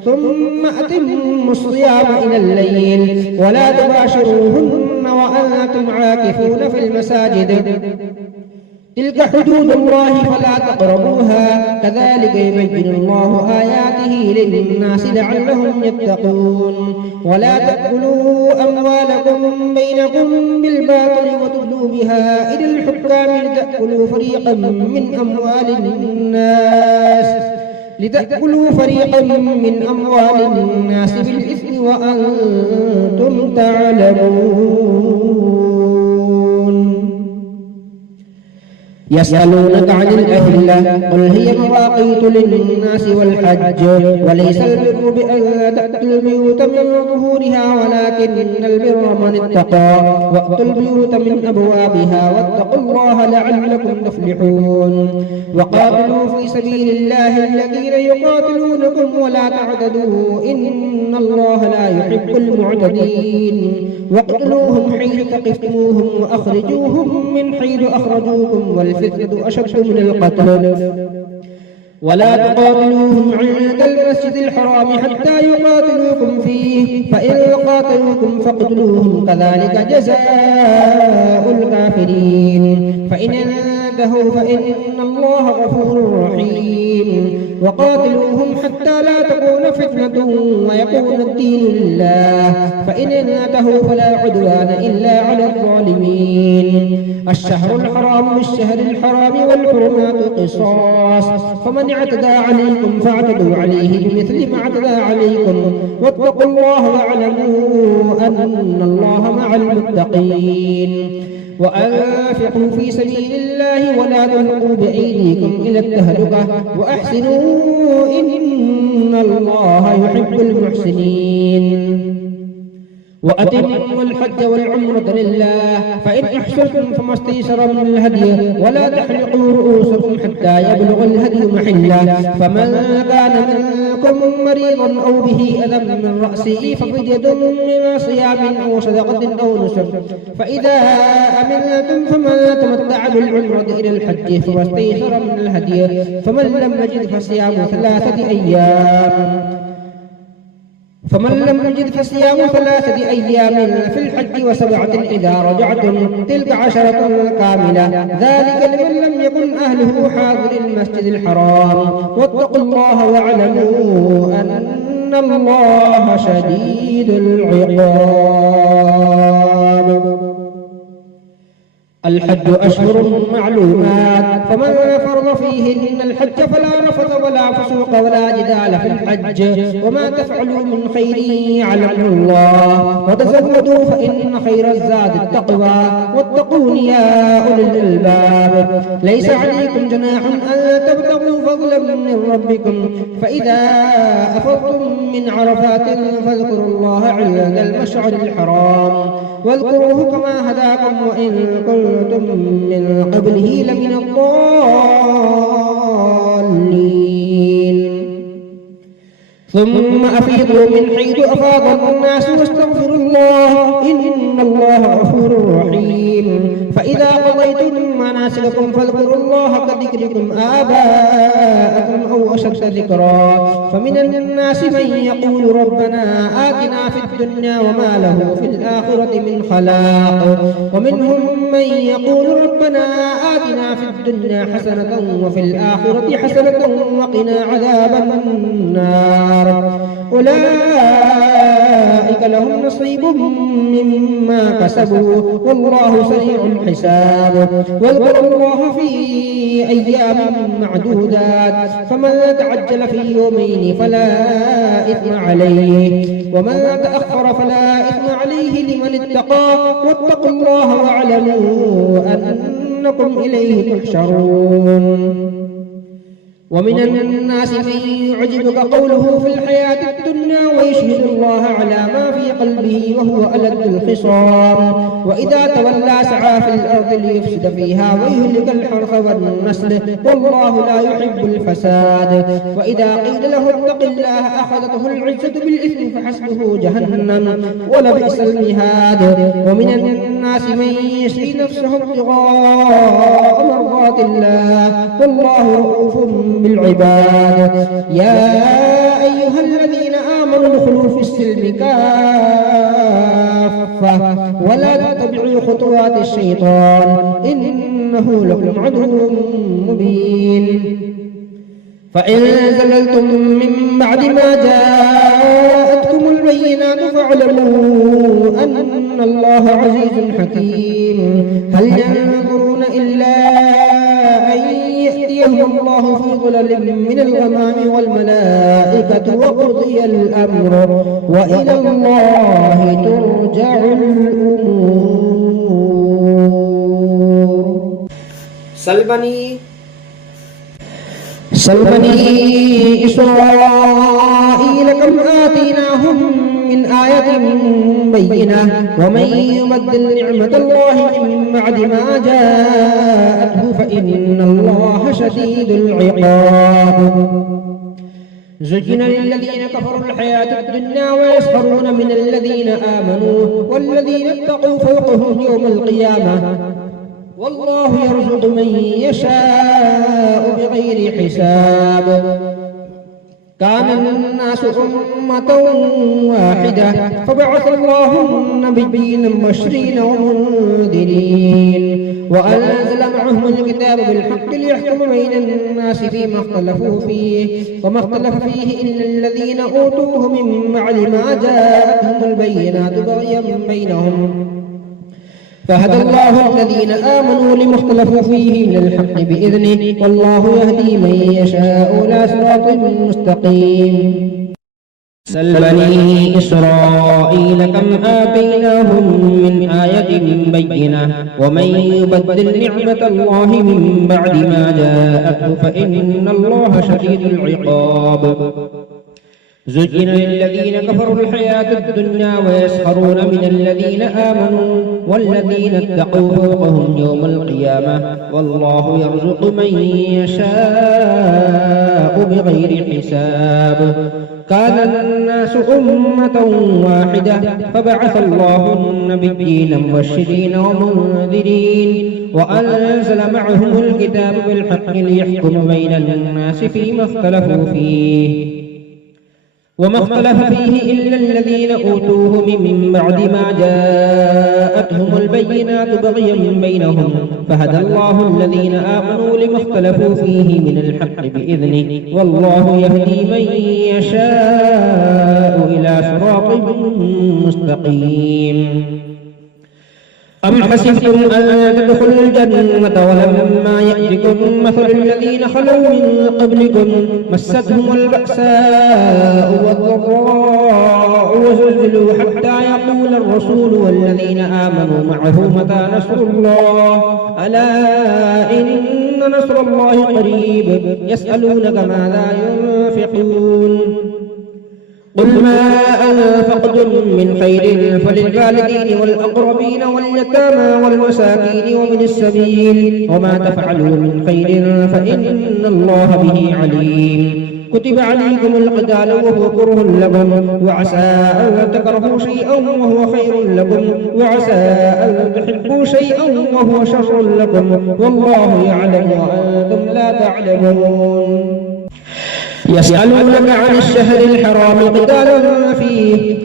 ثم أتموا الصيام إلى الليل ولا تباشروهن وأنتم عاكفون في المساجد تلك حدود الله فلا تقربوها كذلك يبين الله آياته للناس لعلهم يتقون ولا تأكلوا أموالكم بينكم بالباطل وتدلوا بها إلى الحكام لتأكلوا فريقا من أموال الناس بالإثم وأنتم تعلمون يسألونك عن الأهلة قل هي مواقيت للناس والحج وليس البر بأن تأتوا البيوت من ظهورها ولكن البر من اتقى وأتوا البيوت من أبوابها واتقوا الله لعلكم تفلحون وقاتلوا في سبيل الله الذين يقاتلونكم ولا تعتدوا إن الله لا يحب المعتدين واقتلوهم حيث ثقفتموهم وأخرجوهم من حيث أخرجوكم والفتنة أشد من القتل ولا تقاتلوهم عند المسجد الحرام حتى يقاتلوكم فيه فإن قاتلوكم فاقتلوهم كذلك جزاء الكافرين فإن انتهوا فإن الله غفور رحيم وقاتلوهم حتى لا تكون فتنة ويكون الدين لله فإن انتهوا فلا عدوان إلا على الظالمين الشهر الحرام بالشهر الحرام والحرمات قصاص فمن اعتدى عليكم فاعتدوا عليه بمثل ما اعتدى عليكم واتقوا الله واعلموا أن الله مع المتقين وأنفقوا في سبيل الله ولا تلقوا بأيديكم إلى التهلكة وأحسنوا إن الله يحب المحسنين وأتموا الحج والعمرة لله فإن أحسنتم فما استيسر من الهدي ولا تحلقوا رؤوسكم حتى يبلغ الهدي محله فمن كان منكم مريضا أو به أذى من رأسه ففدية من صيام أو صدقة أو نسك فإذا أمنتم فمن تمتع بالعمرة إلى الحج فما استيسر من الهدي فمن لم يجد فصيام 3 أيام في الحج و7 إذا رجعتم تلك 10 كاملة ذلك لمن لم يكن أهله حاضر المسجد الحرام واتقوا الله واعلموا أن الله شديد العقاب الحج أشهر معلومات فمن فرض فيهن الحج فلا رفث ولا فسوق ولا جدال في الحج وما تفعلوا من خير يعلمه الله وتزودوا فإن خير الزاد التقوى واتقون يا أولي الألباب ليس عليكم جناح أن تبتغوا فضلا من ربكم فإذا أفضتم من عرفات فاذكروا الله عند المشعر الحرام واذكروه كما هداكم وإن كنتم من قبله لمن الضالين ثم أفيضوا من حيث أفاض الناس واستغفروا الله إن الله غفور رحيم فإذا قضيتم مناسككم فاذكروا الله كذكركم آباءكم أو أشد ذكرا فمن الناس من يقول ربنا آتنا في الدنيا وما له في الآخرة من خلاق ومنهم من يقول ربنا آتنا في الدنيا حسنة وفي الآخرة حسنة وقنا عذاب النار أولئك لهم نصيب مما كسبوا والله سريع الحساب واذكروا الله في أيام معدودات فمن تعجل في يومين فلا إثم عليه ومن تأخر فلا إثم عليه لمن اتقى واتقوا الله واعلموا أنكم إليه تحشرون ومن الناس من يعجبك قوله في الحياة الدنيا ويشهد الله على ما في قلبه وهو ألد الخصام وإذا تولى سعى في الأرض ليفسد فيها ويهلك الحرث والنسل والله لا يحب الفساد وإذا قيل له اتق الله أخذته العزة بالإثم فحسبه جهنم ولبئس المهاد ومن الناس من يشري نفسه ابتغاء مرضات الله والله رؤوف بالعباد يا أيها الذين آمنوا ادخلوا في السلم كافة ولا تتبعوا خطوات الشيطان إنه لكم عدو مبين فإن زللتم من بعد ما جاءتكم البينات فاعلموا أن الله عزيز حكيم هل ينظرون إلا أن يأتيهم الله في ظلل من الغمام والملائكة وقضي الأمر وإلى الله ترجع الأمور سل بني إسرائيل كم آتيناهم من آية بينة ومن يبدل نعمة الله من بعد ما جاءته فإن الله شديد العقاب زين للذين كفروا الحياة الدنيا ويسخرون من الذين آمنوا والذين اتقوا فوقهم يوم القيامة والله يرزق من يشاء بغير حساب كان الناس أمة واحدة فبعث الله النبيين مبشرين ومنذرين وأنزل معهم الكتاب بالحق ليحكم بين الناس فيما اختلفوا فيه وما اختلف فيه إلا الذين أوتوه من بعد ما جاءتهم البينات بغيا بينهم فهدى الله الذين آمنوا لما اختلفوا فيه من الحق بإذنه والله يهدي من يشاء إلى صراط مستقيم سل بني إسرائيل كم آتيناهم من آية بينة ومن يبدل نعمة الله من بعد ما جاءته فإن الله شديد العقاب زين للذين كفروا الحياة الدنيا ويسخرون من الذين آمنوا والذين اتقوا فوقهم يوم القيامة والله يرزق من يشاء بغير حساب كان الناس أمة واحدة فبعث الله النبيين مبشرين ومنذرين وأنزل معهم الكتاب بالحق ليحكم بين الناس فيما اختلفوا فيه وما اختلف فيه إلا الذين أوتوه من بعد ما جاءتهم البينات بغيا بينهم فهدى الله الذين آمنوا لما اختلفوا فيه من الحق بإذنه والله يهدي من يشاء إلى صراط مستقيم أم حسبتم أن تدخلوا الجنة ولما يأتكم مثل الذين خلوا من قبلكم مستهم البأساء والضراء وزلزلوا حتى يقول الرسول والذين آمنوا معه متى نصر الله ألا إن نصر الله قريب يسألونك ماذا ينفقون قل ما أنفقتم من خير فللوالدين والأقربين واليتامى والمساكين وابن السبيل وما تفعلوا من خير فإن الله به عليم كتب عليكم القتال وهو كره لكم وعسى أن تكرهوا شيئا وهو خير لكم وعسى أن تحبوا شيئا وهو شر لكم والله يعلم وأنتم لا تعلمون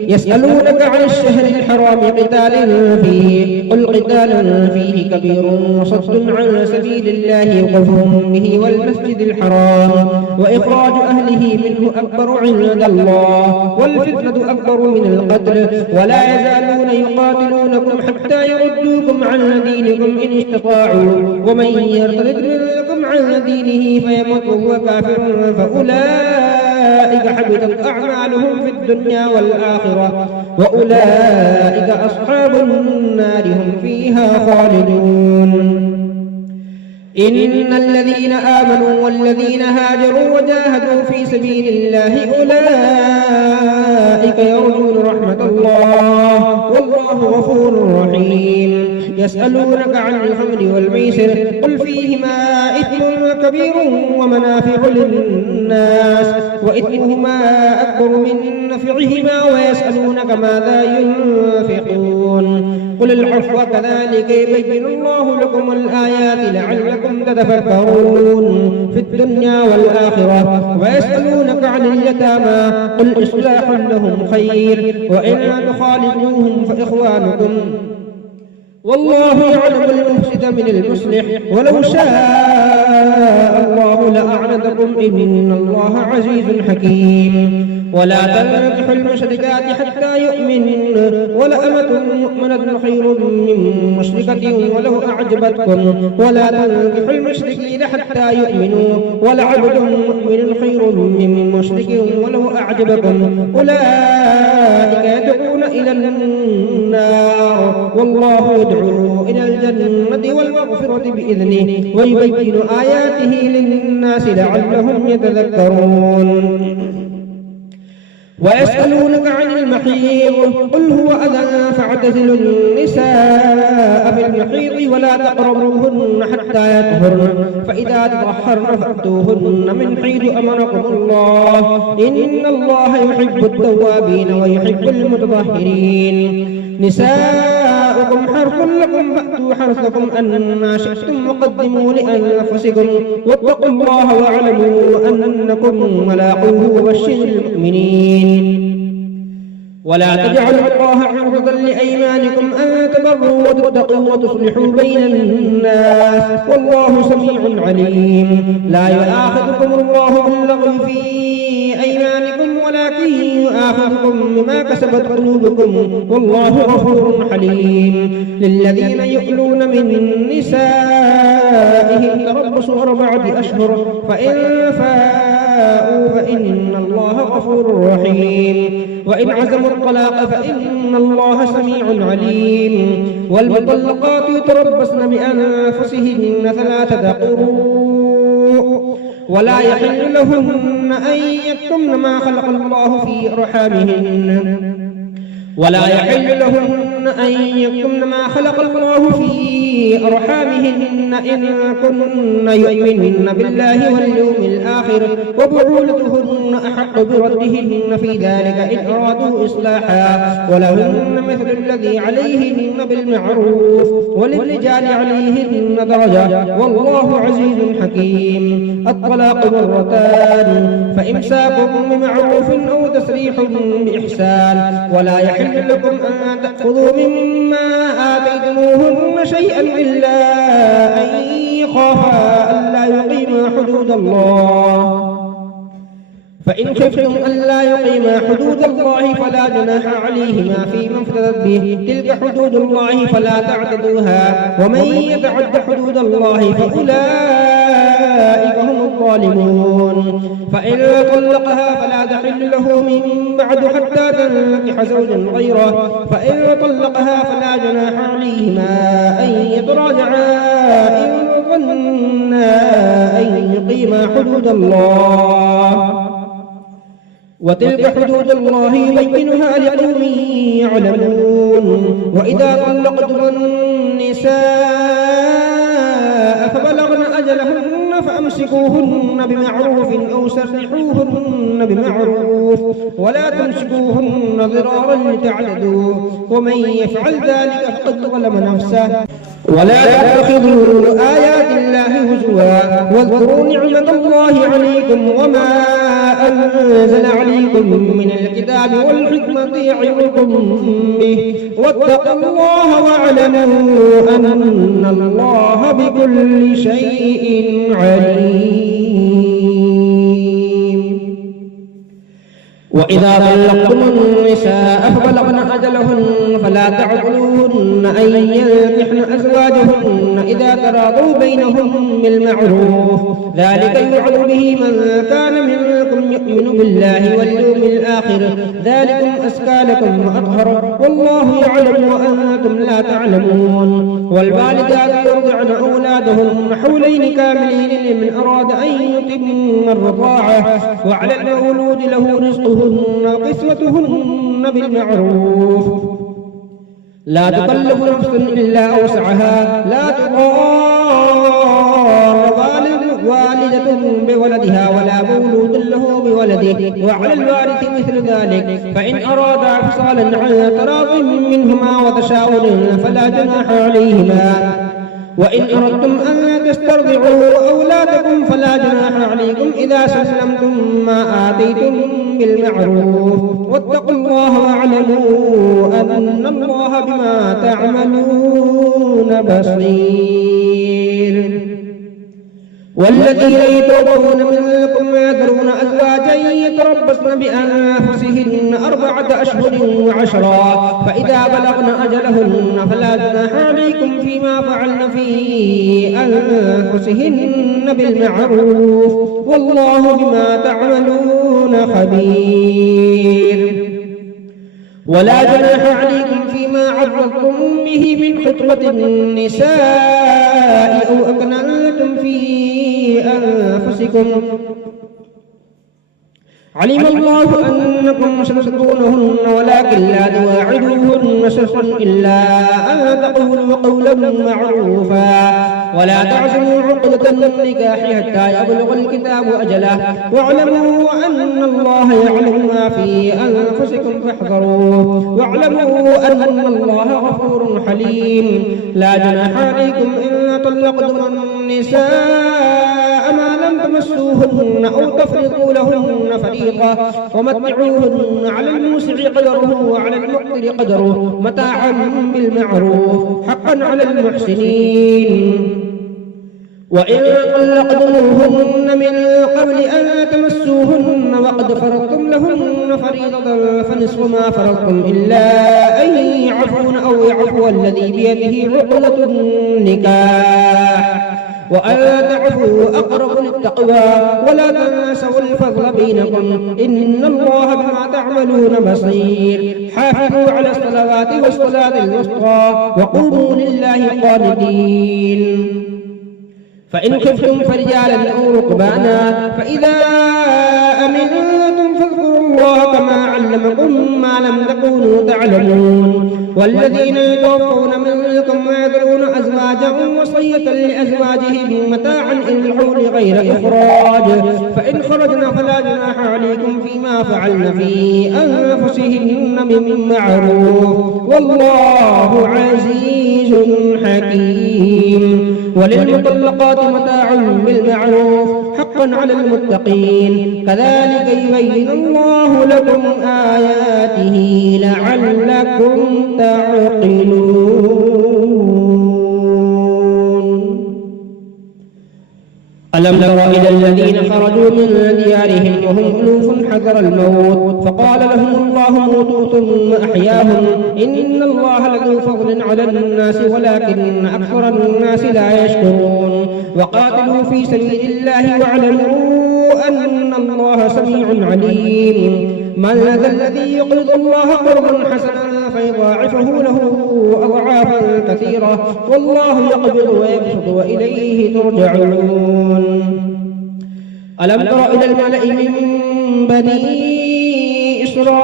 يسألونك عن الشهر الحرام قتال فيه قل قتال فيه كبير وصد عن سبيل الله وكفر به والمسجد الحرام وإخراج أهله منه أكبر عند الله والفتنة أكبر من القتل ولا يزالون يقاتلونكم حتى يردوكم عن دينكم إن استطاعوا ومن يرتد منكم عن دينه فيمت وهو كافر فأولئك حبطت أعمالهم في الدنيا والآخرة وأولئك أصحاب النار هم فيها خالدون إن الذين آمنوا والذين هاجروا وجاهدوا في سبيل الله أولئك يرجون رحمة الله والله غفور رحيم يسألونك عن الخمر والميسر قل فيهما إثم كبير ومنافع للناس وإثمهما أكبر من نفعهما ويسألونك ماذا ينفقون قل العفو كذلك يبين الله لكم الآيات لعلكم تتفكرون في الدنيا والآخرة ويسألونك عن اليتامى قل إصلاح لهم خير وإن تخالطوهم فإخوانكم والله يعلم المفسد من المصلح ولو شاء الله لأعنتكم إن الله عزيز حكيم ولا تنكحوا المشركات حتى يؤمنن ولأمة مؤمنة خير من مشركة ولو أعجبتكم ولا تنكحوا المشركين حتى يؤمنوا ولعبد مؤمن خير من مشرك ولو أعجبكم أولئك يدعون إلى النار والله يدعو إلى الجنة والمغفرة بإذنه ويبين آياته للناس لعلهم يتذكرون. ويسألونك عن المحيض قل هو أذى فاعتزلوا النساء في المحيض ولا تقربوهن حتى يطهرن فإذا تطهرن فأتوهن من حيث أمركم الله إن الله يحب التوابين ويحب المتطهرين. نساؤكم حرث لكم فأتوا حرثكم أنما شئتم وقدموا لأنفسكم واتقوا الله واعلموا أنكم ملاقوه وبشر المؤمنين. ولا تجعلوا الله عرضا لأيمانكم أن تبروا وتتقوا وتصلحوا بين الناس والله سميع عليم. لا يؤاخذكم الله باللغو في أيمانكم ولكن يؤاخذكم بما كسبت قلوبكم والله غفور حليم. للذين يؤلون من نسائهم تربص 4 أشهر فإن فاءوا فإن الله غفور رحيم. وإن عزموا الطلاق فإن الله سميع عليم. والمطلقات يتربصن بأنفسهن 3 قروء ولا يحل لهن أن يكتمن ما خلق الله في أرحامهن ولا يحل لهن أن يكتمن ما خلق الله في أرحامهن إن كن يؤمنن بالله واليوم الآخر وبعولتهن أحق بردهن في ذلك إن أرادوا إصلاحا ولهن مثل الذي عليهن بالمعروف وللرجال عليهن درجة والله عزيز حكيم. الطلاق 2 فإمساك بمعروف أو تسريح بإحسان ولا يحل لكم أن تأخذوا مما آتيتموهن شيئا إلا أن يخافا ألا يقيما حدود الله فإن خفتم ألا يقيما حدود الله فلا جناح عليهما فيما افتدت به تلك حدود الله فلا تعتدوها ومن يتعد حدود الله فأولئك هم الظالمون. فإن طلقها فلا تحل له من بعد حتى تنكح زوجا غيره فإن طلقها فلا جناح عليهما أن يتراجعا إن ظنا أن يقيما حدود الله وتلك حدود الله يبينها لقوم يعلمون. وإذا طلقتم النساء فبلغن أجلهن فأمسكوهن بمعروف أو سرحوهن بمعروف ولا تمسكوهن ضرارا لتعتدوا ومن يفعل ذلك فقد ظلم نفسه. ولا تتخذوا آيات الله هزوا واذكروا نعمة الله عليكم وما أنزل عليكم من الكتاب والحكمة يعظكم به واتقوا الله واعلموا أن الله بكل شيء عليم. وإذا طلقتم النساء فبلغن أجلهن فلا تعضلوهن أن ينكحن أزواجهن إذا تراضوا بينهم بالمعروف ذلك يوعظ به من كان منكم يؤمن بالله واليوم الآخر ذلكم أزكى لكم وأطهر والله يعلم وأنتم لا تعلمون. والوالدات يرضعن أولادهن حولين كاملين لمن أراد أن يتم الرضاعة وعلى المولود له رزقهن وقسوتهن بالمعروف لا تكلف نفس إلا أوسعها لا تضار والدة بولدها ولا مولود له بولده وعلى الوارث مثل ذلك فإن أرادا فصالا عن تراض منهما وتشاور فلا جناح عليهما. وإن أردتم أن تسترضعوا أولادكم فلا جناح عليكم إذا سلمتم ما آتيتم بالمعروف واتقوا الله واعلموا أن الله بما تعملون بصير. والذين يتوفون منكم ويذرون أزواجا يتربصن بأنفسهن 4 أشهر و10 فإذا بلغن أجلهن فلا جناح عليكم فيما فعلن في أنفسهن بالمعروف والله بما تعملون خبير. ولا جناح عليكم فيما عرضتم به من خطبة النساء أو أكننتم في أنفسكم علم الله أنكم ستذكرونهن ولكن لا تواعدوهن سرا إلا أن تقولوا قولا معروفا ولا تعزموا عقدة النكاح حتى يبلغ الكتاب أجله واعلموا أن الله يعلم ما في أنفسكم فاحذروه واعلموا أن الله غفور حليم. لا جناح عليكم إن طلقتم النساء ما لم تمسوهن أو تفرضوا لهن فريضة ومتعوهن على الموسع قدره وعلى المقتر قدره متاعا بالمعروف حقا على المحسنين. وإن طلقتموهن من قبل أن تمسوهن وقد فرضتم لهن فريضة فنصف ما فرضتم إلا أن يعفون أو يعفو الذي بيده عقدة النكاح وأن تعفوا أقرب للتقوى ولا تنسوا الفضل بينكم إن الله بما تعملون بصير. حافظوا على الصلوات والصلاة الوسطى وقوموا لله قانتين. فإن خفتم فرجالا أو ركبانا فإذا أمنتم فاذكروا الله كما علمكم ما لم تكونوا تعلمون. والذين يتوفون منكم ويذرون أزواجا وصية لأزواجهم متاعا إلى الحول غير إخراج فإن خرجن فلا جناح عليكم فيما فعلن في أنفسهن من معروف والله عزيز حكيم. وللمطلقات متاع بالمعروف حقا على المتقين كذلك يبين الله لكم آياته لعلكم تعقلون. ألم تر إلى الذين خرجوا من ديارهم وهم ألوف حذر الموت فقال لهم الله موتوا ثم أحياهم إن الله لذو فضل على الناس ولكن أكثر الناس لا يشكرون. وقاتلوا في سبيل الله واعلموا أن الله سميع عليم. من ذا الذي يقرض الله قرضا حسنا فيضاعفه له أضعافا كثيرة والله يقبض ويبسط وإليه ترجعون. ألم تر إلى الملأ من بني إسرائيل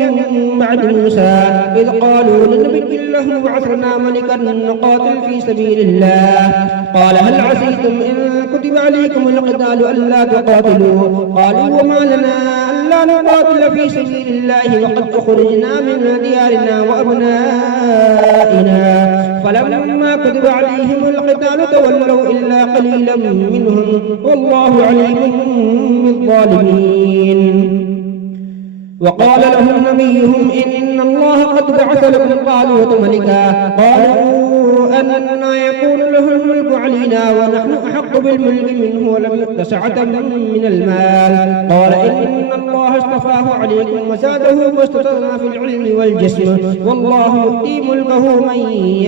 من بعد موسى إذ قالوا لنبي الله ابعث لنا ملكا نقاتل في سبيل الله قال هل عسيتم إن كتب عليكم القتال ألا تقاتلوا قالوا وما لنا ألا نقاتل في سبيل الله وقد أخرجنا من ديارنا وأبنائنا فلما كتب عليهم القتال تولوا إلا قليلا منهم والله عليم بالظالمين. وقال لهم نبيهم إن الله قد بعث لكم طالوت ملكا قالوا أنى يكون له الملك علينا ونحن أحق بالملك منه ولم يؤت سعة من المال قال إن الله اصطفاه عليكم وزاده واستطرنا في العلم والجسم والله يؤتي ملكه من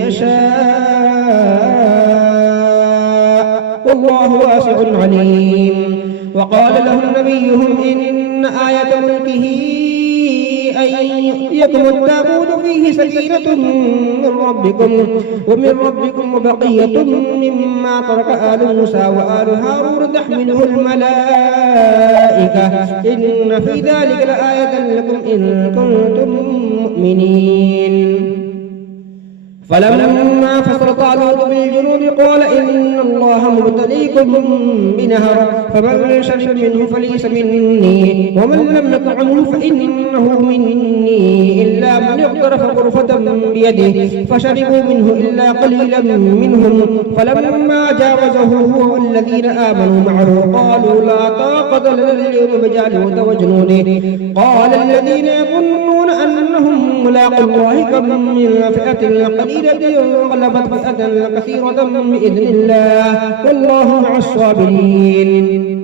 يشاء والله واسع عليم. وقال لهم نبيهم إن آية ملكه أن يأتيكم التابوت فيه سكينة من ربكم وبقية مما ترك آل موسى وآل هارون تحمله الملائكة إن في ذلك لآية لكم إن كنتم مؤمنين. فلما فصل طالوت بالجنود قال إن الله مبتليكم بنهر فمن شرب منه فليس مني ومن لم يطعمه فإنه مني إلا من اقترف غرفة بيده فشربوا منه إلا قليلا منهم فلما جاوزه هو والذين آمنوا معه قالوا لا طاقة لنا اليوم بجالوت وجنوده قال الذين يظنون أنهم ملاقو الله كم من فئة قليلة غلبت فئة كثيرة بإذن الله والله مع الصابرين.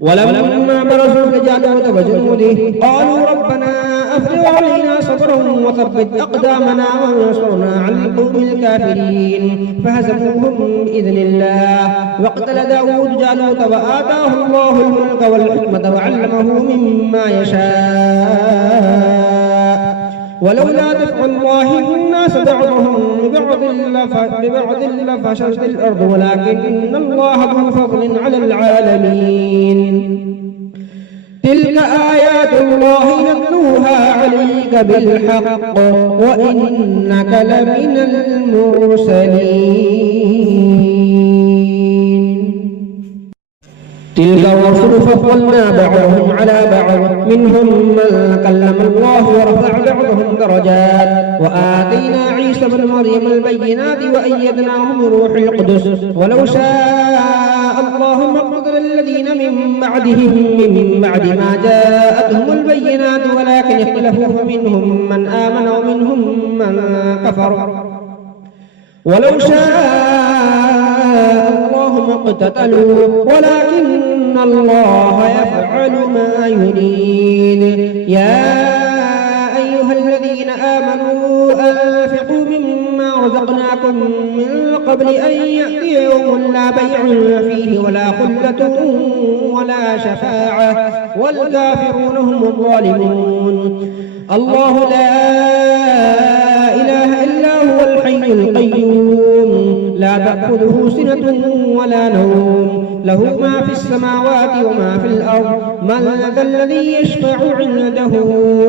ولما برزوا لجالوت وجنوده قالوا ربنا أفرغ علينا صبرا وثبت أقدامنا وانصرنا على القوم الكافرين فهزموهم بإذن الله. وقتل داود جالوت وآتاه الله الملك والحكمة وعلمه مما يشاء ولولا دفع الله الناس بعضهم ببعض لفسدت الأرض ولكن الله ذو فضل على العالمين. تلك آيات الله نتلوها عليك بالحق وإنك لمن المرسلين. تلك الرسل فضلنا بعضهم على بعض منهم من كلم الله ورفع بعضهم درجات وآتينا عيسى بن مريم البينات وأيدناه بروح القدس ولو شاء الله ما اقتتل الذين من بعدهم من بعد ما جاءتهم البينات ولكن اختلفوا فمنهم من آمن ومنهم من كفر ولو شاء الله ما اقتتلوا ولكن الله يفعل ما يريد. يا أيها الذين آمنوا أنفقوا مما رزقناكم من قبل أن يأتي يوم لا بيع فيه ولا خلة ولا شفاعة والكافرون هم الظالمون. الله لا إله إلا هو الحي القيوم لا تأخذه سنة ولا نوم له ما في السماوات وما في الأرض من ذا الذي يشفع عنده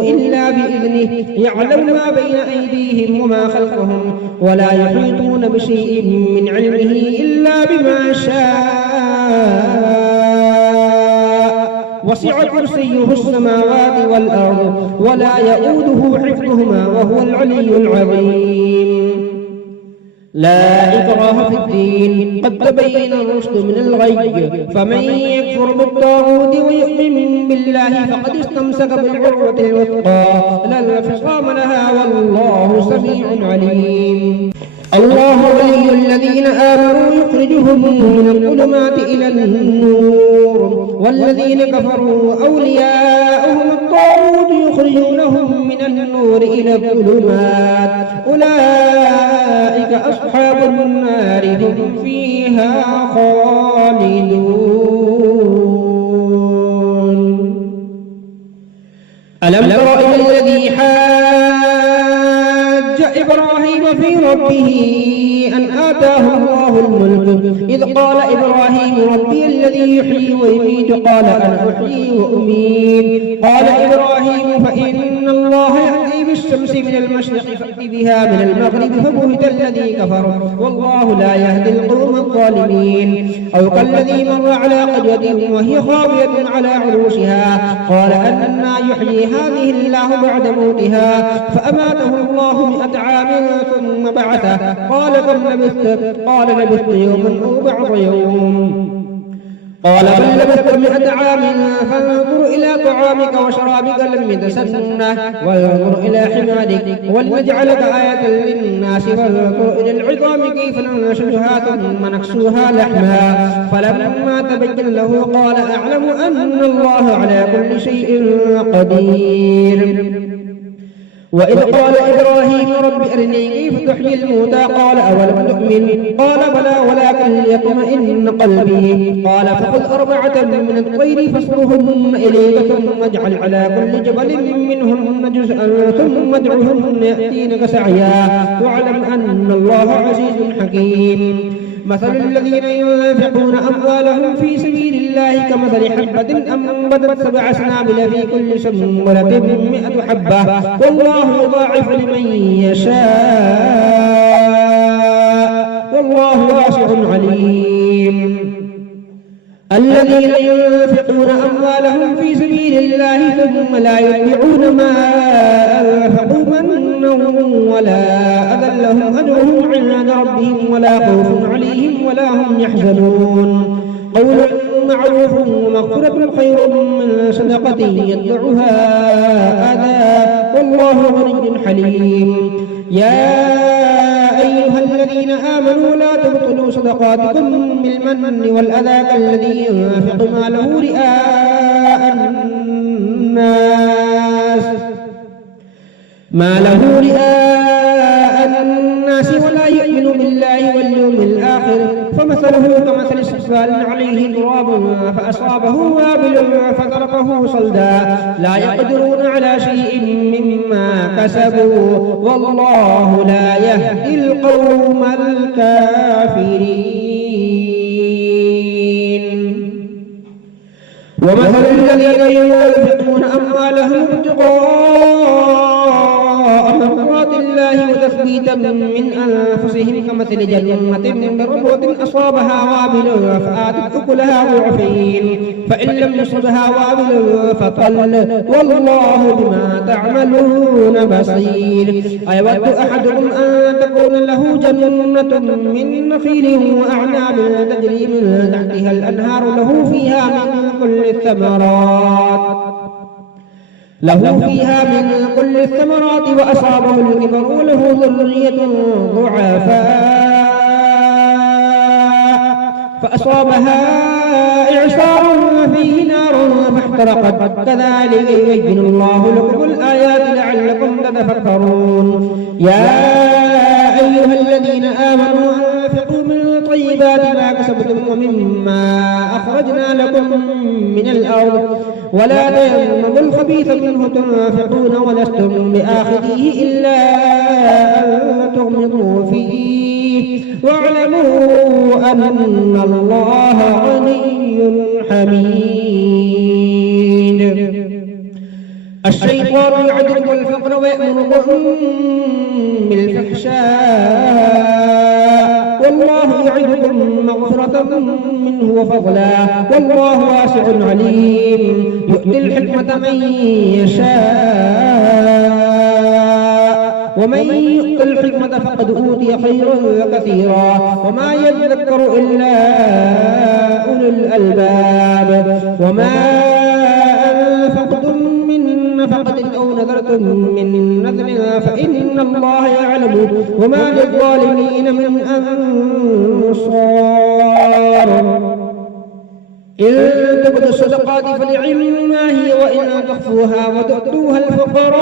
إلا بإذنه يعلم ما بين أيديهم وما خلفهم ولا يحيطون بشيء من علمه إلا بما شاء وسع كرسيه السماوات والأرض ولا يؤوده حفظهما وهو العلي العظيم. لا إكراه في الدين قد تبين الرشد من الغي فمن يكفر بالطاغوت ويؤمن بالله فقد استمسك بالعروة الوثقى لا انفصام لها والله سميع عليم. الله ولي الذين آمنوا يخرجهم من الظلمات إلى النور والذين كفروا أولياؤهم الطاغوت يخرجونهم من النور إلى الظلمات أولئك أصحاب النار هم فيها خالدون. ألم تر إلى الذي حاج إبراهيم في ربه أن آتاه الله الملك إذ قال إبراهيم ربي الذي يحيي ويميت قال أنا أحيي وأميت قال إبراهيم فإن الله يأتي بالشمس من المشرق فأت بها من المغرب فبهت الذي كفر والله لا يهدي القوم الظالمين. أو كالذي مر على قرية وهي خاوية على عروشها قال أنى يحيي هذه الله بعد موتها فأماته الله 100 عام ثم بعثه قال كم لبثت قال لبثت يوما أو بعض يوم قال بل لبثت 100 عام فانظر إلى طعامك وشرابك لم يتسنه وانظر إلى حمارك ولنجعلك آية للناس وانظر إلى العظام كيف ننشزها ثم نكسوها لحما فلما تبين له قال أعلم أن الله على كل شيء قدير. وإذ قال إبراهيم رب أرني كيف تحيي الموتى قال أولم تؤمن قال بلى ولكن ليطمئن قلبي قال فخذ 4 من الطير فاصرهن إليك ثم اجعل على كل جبل منهن جزءا ثم ادعهن يأتينك سعيا واعلم أن الله عزيز حكيم. مثل الذين ينفقون أموالهم في سبيل الله كمثل حبة أنبتت 7 سنابل في كل سنبلة 100 حبة والله يضاعف لمن يشاء والله واسع عليم. الذين ينفقون أموالهم في سبيل الله ثم لا يتبعون ما أنفقوا منا ولا أذى لهم أجرهم عند ربهم ولا خوف عليهم ولا هم يحزنون. قول معروف ومغفرة خير من صدقة يتبعها أذى والله غني حليم. يا أيها الذين آمنوا لا تبطلوا صدقاتكم بالمن والأذى كالذي ينفق ماله رئاء الناس ولا يؤمن بالله واليوم الآخر فمثله كمثل صفوان عليه تراب فأصابه وابل فتركه صلدا لا يقدرون على شيء مما كسبوا والله لا يهدي القوم الكافرين. ومثل الذين ينفقون أموالهم ابتغاء مرضات الله وتثبيتا من أنفسهم كمثل جنة بربوة أصابها وابل فآتت أكلها ضعفين فإن لم يصبها وابل فطل والله بما تعملون بصير. أيود أحدكم أن تكون له جنة من نخيل وأعناب تجري من تحتها الأنهار له فيها من كل الثمرات وأصابه الكبر وله ذرية ضعفاء فأصابها إعصار فيه نار فاحترقت كذلك يبين الله لكم الآيات لعلكم تتفكرون. يا أيها الذين آمنوا أنفقوا من طيبات ما كسبتم ومما أخرجنا لكم من الأرض ولا تيمموا الخبيث منه تنفقون ولستم بآخذيه إلا أن تغمضوا فيه واعلموا أن الله غني حميد. الشيطان يعدكم الفقر ويأمركم بالفحشاء والله يعدكم مغفرة منه وفضلا والله واسع عليم. يؤتي الحكمة من يشاء ومن يؤت الحكمة فقد أوتي خيرا كثيرا وما يذكر إلا أولو الألباب. وما أنفقتم من نفقة أو نذرتم من نذر فإن الله يعلم وما للظالمين من أنصار. إن تبدوا الصدقات فنعما هي وإن تخفوها وتؤتوها الفقراء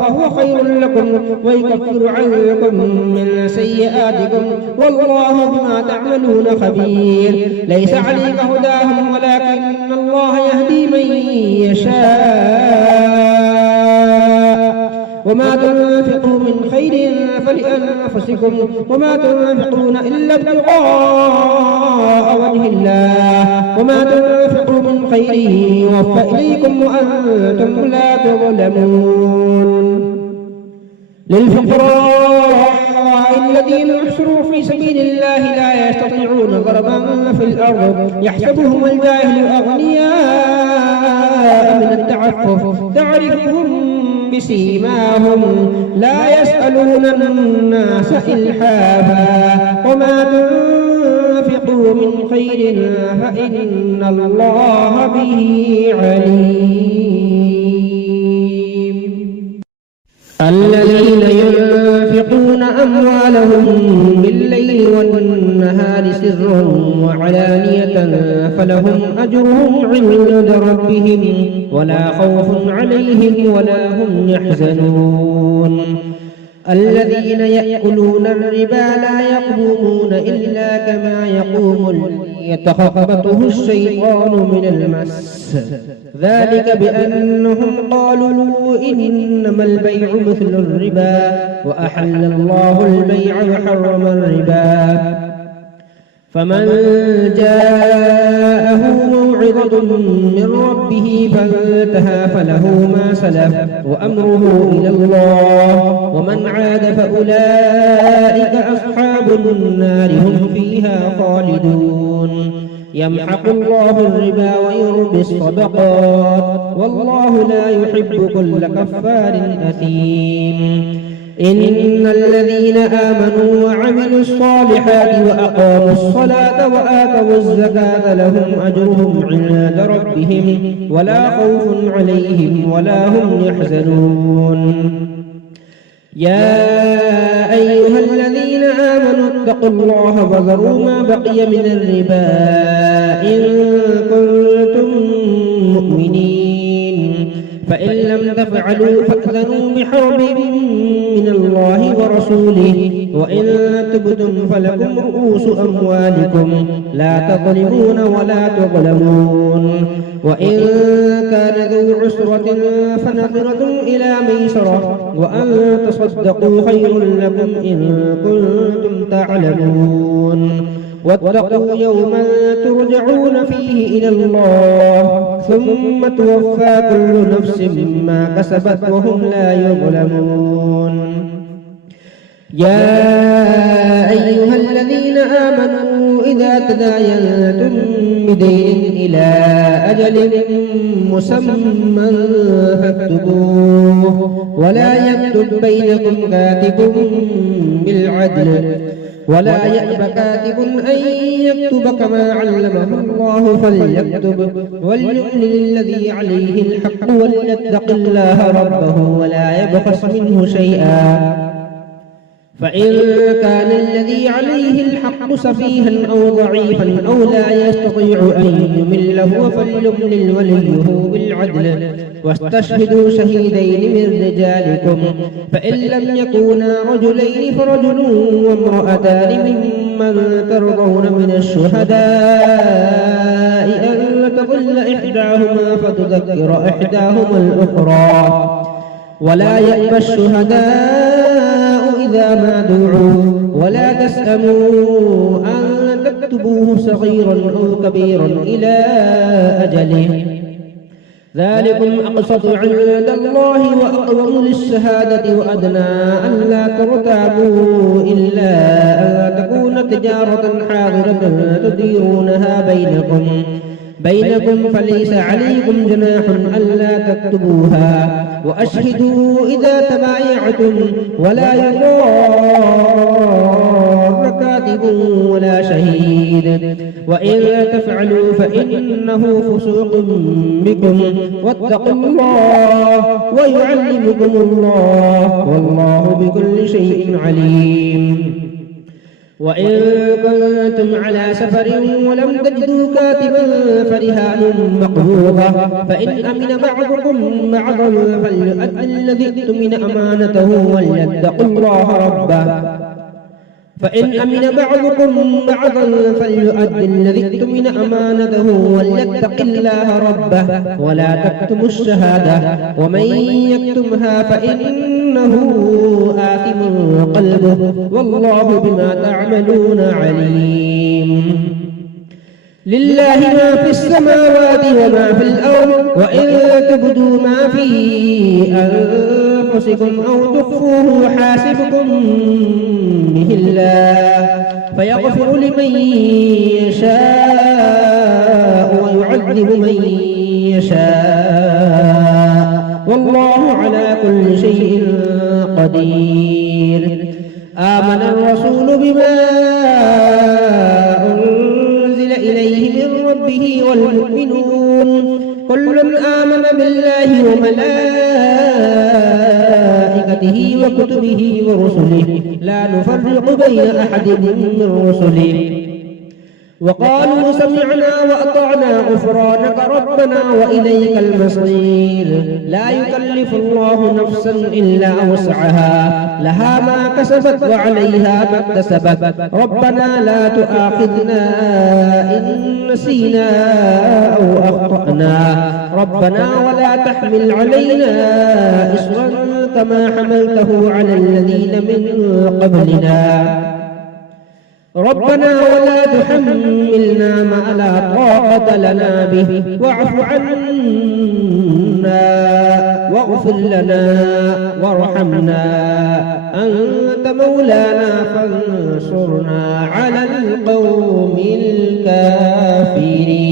فهو خير لكم ويكفر عنكم من سيئاتكم والله بما تعملون خبير. ليس عليك هداهم ولكن الله يهدي من يشاء وما تنفقوا من خير فلأنفسكم وما تنفقون إلا ابتغاء وجه الله وما تنفقوا من خير يوفى إليكم وأنتم لا تظلمون. للفقراء الذين احشروا في سبيل الله لا يستطيعون ضربا في الأرض يحسبهم الجاهل أغنياء من التعفف تعرفهم بسيماهم لا يسألون الناس إلحافا وما تنفقوا من خير فإن الله به عليم. الذين ينفقون أموالهم بالليل والنهار سرا وعلانية فلهم أجرهم عند ربهم ولا خوف عليهم ولا هم يحزنون. الذين يأكلون الربا لا يقومون إلا كما يقوم الذي يتخبطه الشيطان من المس ذلك بأنهم قالوا إنما البيع مثل الربا وأحل الله البيع وحرم الربا. فمن جاءه موعظة من ربه فانتهى فله ما سلف وأمره إلى الله ومن عاد فأولئك أصحاب النار هم فيها خالدون. يمحق الله الربا ويربي الصدقات والله لا يحب كل كفار أثيم. إن الذين آمنوا وعملوا الصالحات وأقاموا الصلاة وآتوا الزكاة لهم أجرهم عند ربهم ولا خوف عليهم ولا هم يحزنون. يا أيها الذين آمنوا اتقوا الله وذروا ما بقي من الربا إن كنتم مؤمنين فإن لم تفعلوا فأذنوا بحرب من الله ورسوله وإن تبتم فلكم رؤوس أموالكم لا تظلمون ولا تظلمون وإن كان ذو عسرة فنظرة إلى ميسرة وأن تصدقوا خير لكم إن كنتم تعلمون واتقوا يوما ترجعون فيه إلى الله ثم توفى كل نفس ما كسبت وهم لا يظلمون يا أيها الذين آمنوا إذا تداينتم بدين إلى أجل مسمى فاكتبوه ولا يكتب بينكم كاتب بالعدل ولا يأب كاتب أن يكتب كما علمه الله فليكتب وليؤمن الذي عليه الحق وليتق الله ربه ولا يبخس منه شيئا فإن كان الذي عليه الحق سفيها أو ضعيفا أو لا يستطيع أن يمل هو فليملل وليه بالعدل واستشهدوا شهيدين من رجالكم فإن لم يكونا رجلين فرجل وامرأتان ممن ترضون من الشهداء أن تضل إحداهما فتذكر إحداهما الأخرى ولا يأبى الشهداء إذا ما دعوا ولا تسأموا أن تكتبوه صغيرا أو كبيرا إلى أجله ذلكم أقسط عند الله وأقوم للشهادة وأدنى ألا ترتابوا إلا أن تكون تجارة حاضرة تديرونها بينكم فليس عليكم جناح ألا تكتبوها وأشهدوا إذا تبايعتم ولا يضار كاتب ولا شهيد وإن تفعلوا فإنه فسوق بكم واتقوا الله ويعلمكم الله والله بكل شيء عليم وإن كنتم على سفر ولم تجدوا كاتبا فرهان مقبوضة فإن أمن بعضكم بعضا فليؤد الذي اؤتمن أمانته وليتق الله ربه فإن أمن بعضكم بعضا فليؤد الذي اؤتمن أمانته وليتق الله ربه ولا تكتموا الشهادة ومن يكتمها فإنه آثم قلبه والله بما تعملون عليم لله ما في السماوات وما في الأرض وإن تبدوا ما في أنفسكم أو تخفوه يحاسبكم به الله فيغفر لمن يشاء ويعذب من يشاء والله على كل شيء قدير آمن الرسول بما أنزل إليه من ربه والمؤمنون كل آمن بالله وملائكته وكتبه ورسله لا نفرق بين أحد من رسله وقالوا سمعنا وأطعنا غفرانك ربنا وإليك المصير لا يكلف الله نفسا إلا وسعها لها ما كسبت وعليها ما اكتسبت ربنا لا تؤاخذنا إن نسينا أو أخطأنا ربنا ولا تحمل علينا إصرا كما حملته على الذين من قبلنا ربنا ولا تحملنا ما لا طاقة لنا به واعف عنا واغفر لنا وارحمنا أنت مولانا فانصرنا على القوم الكافرين.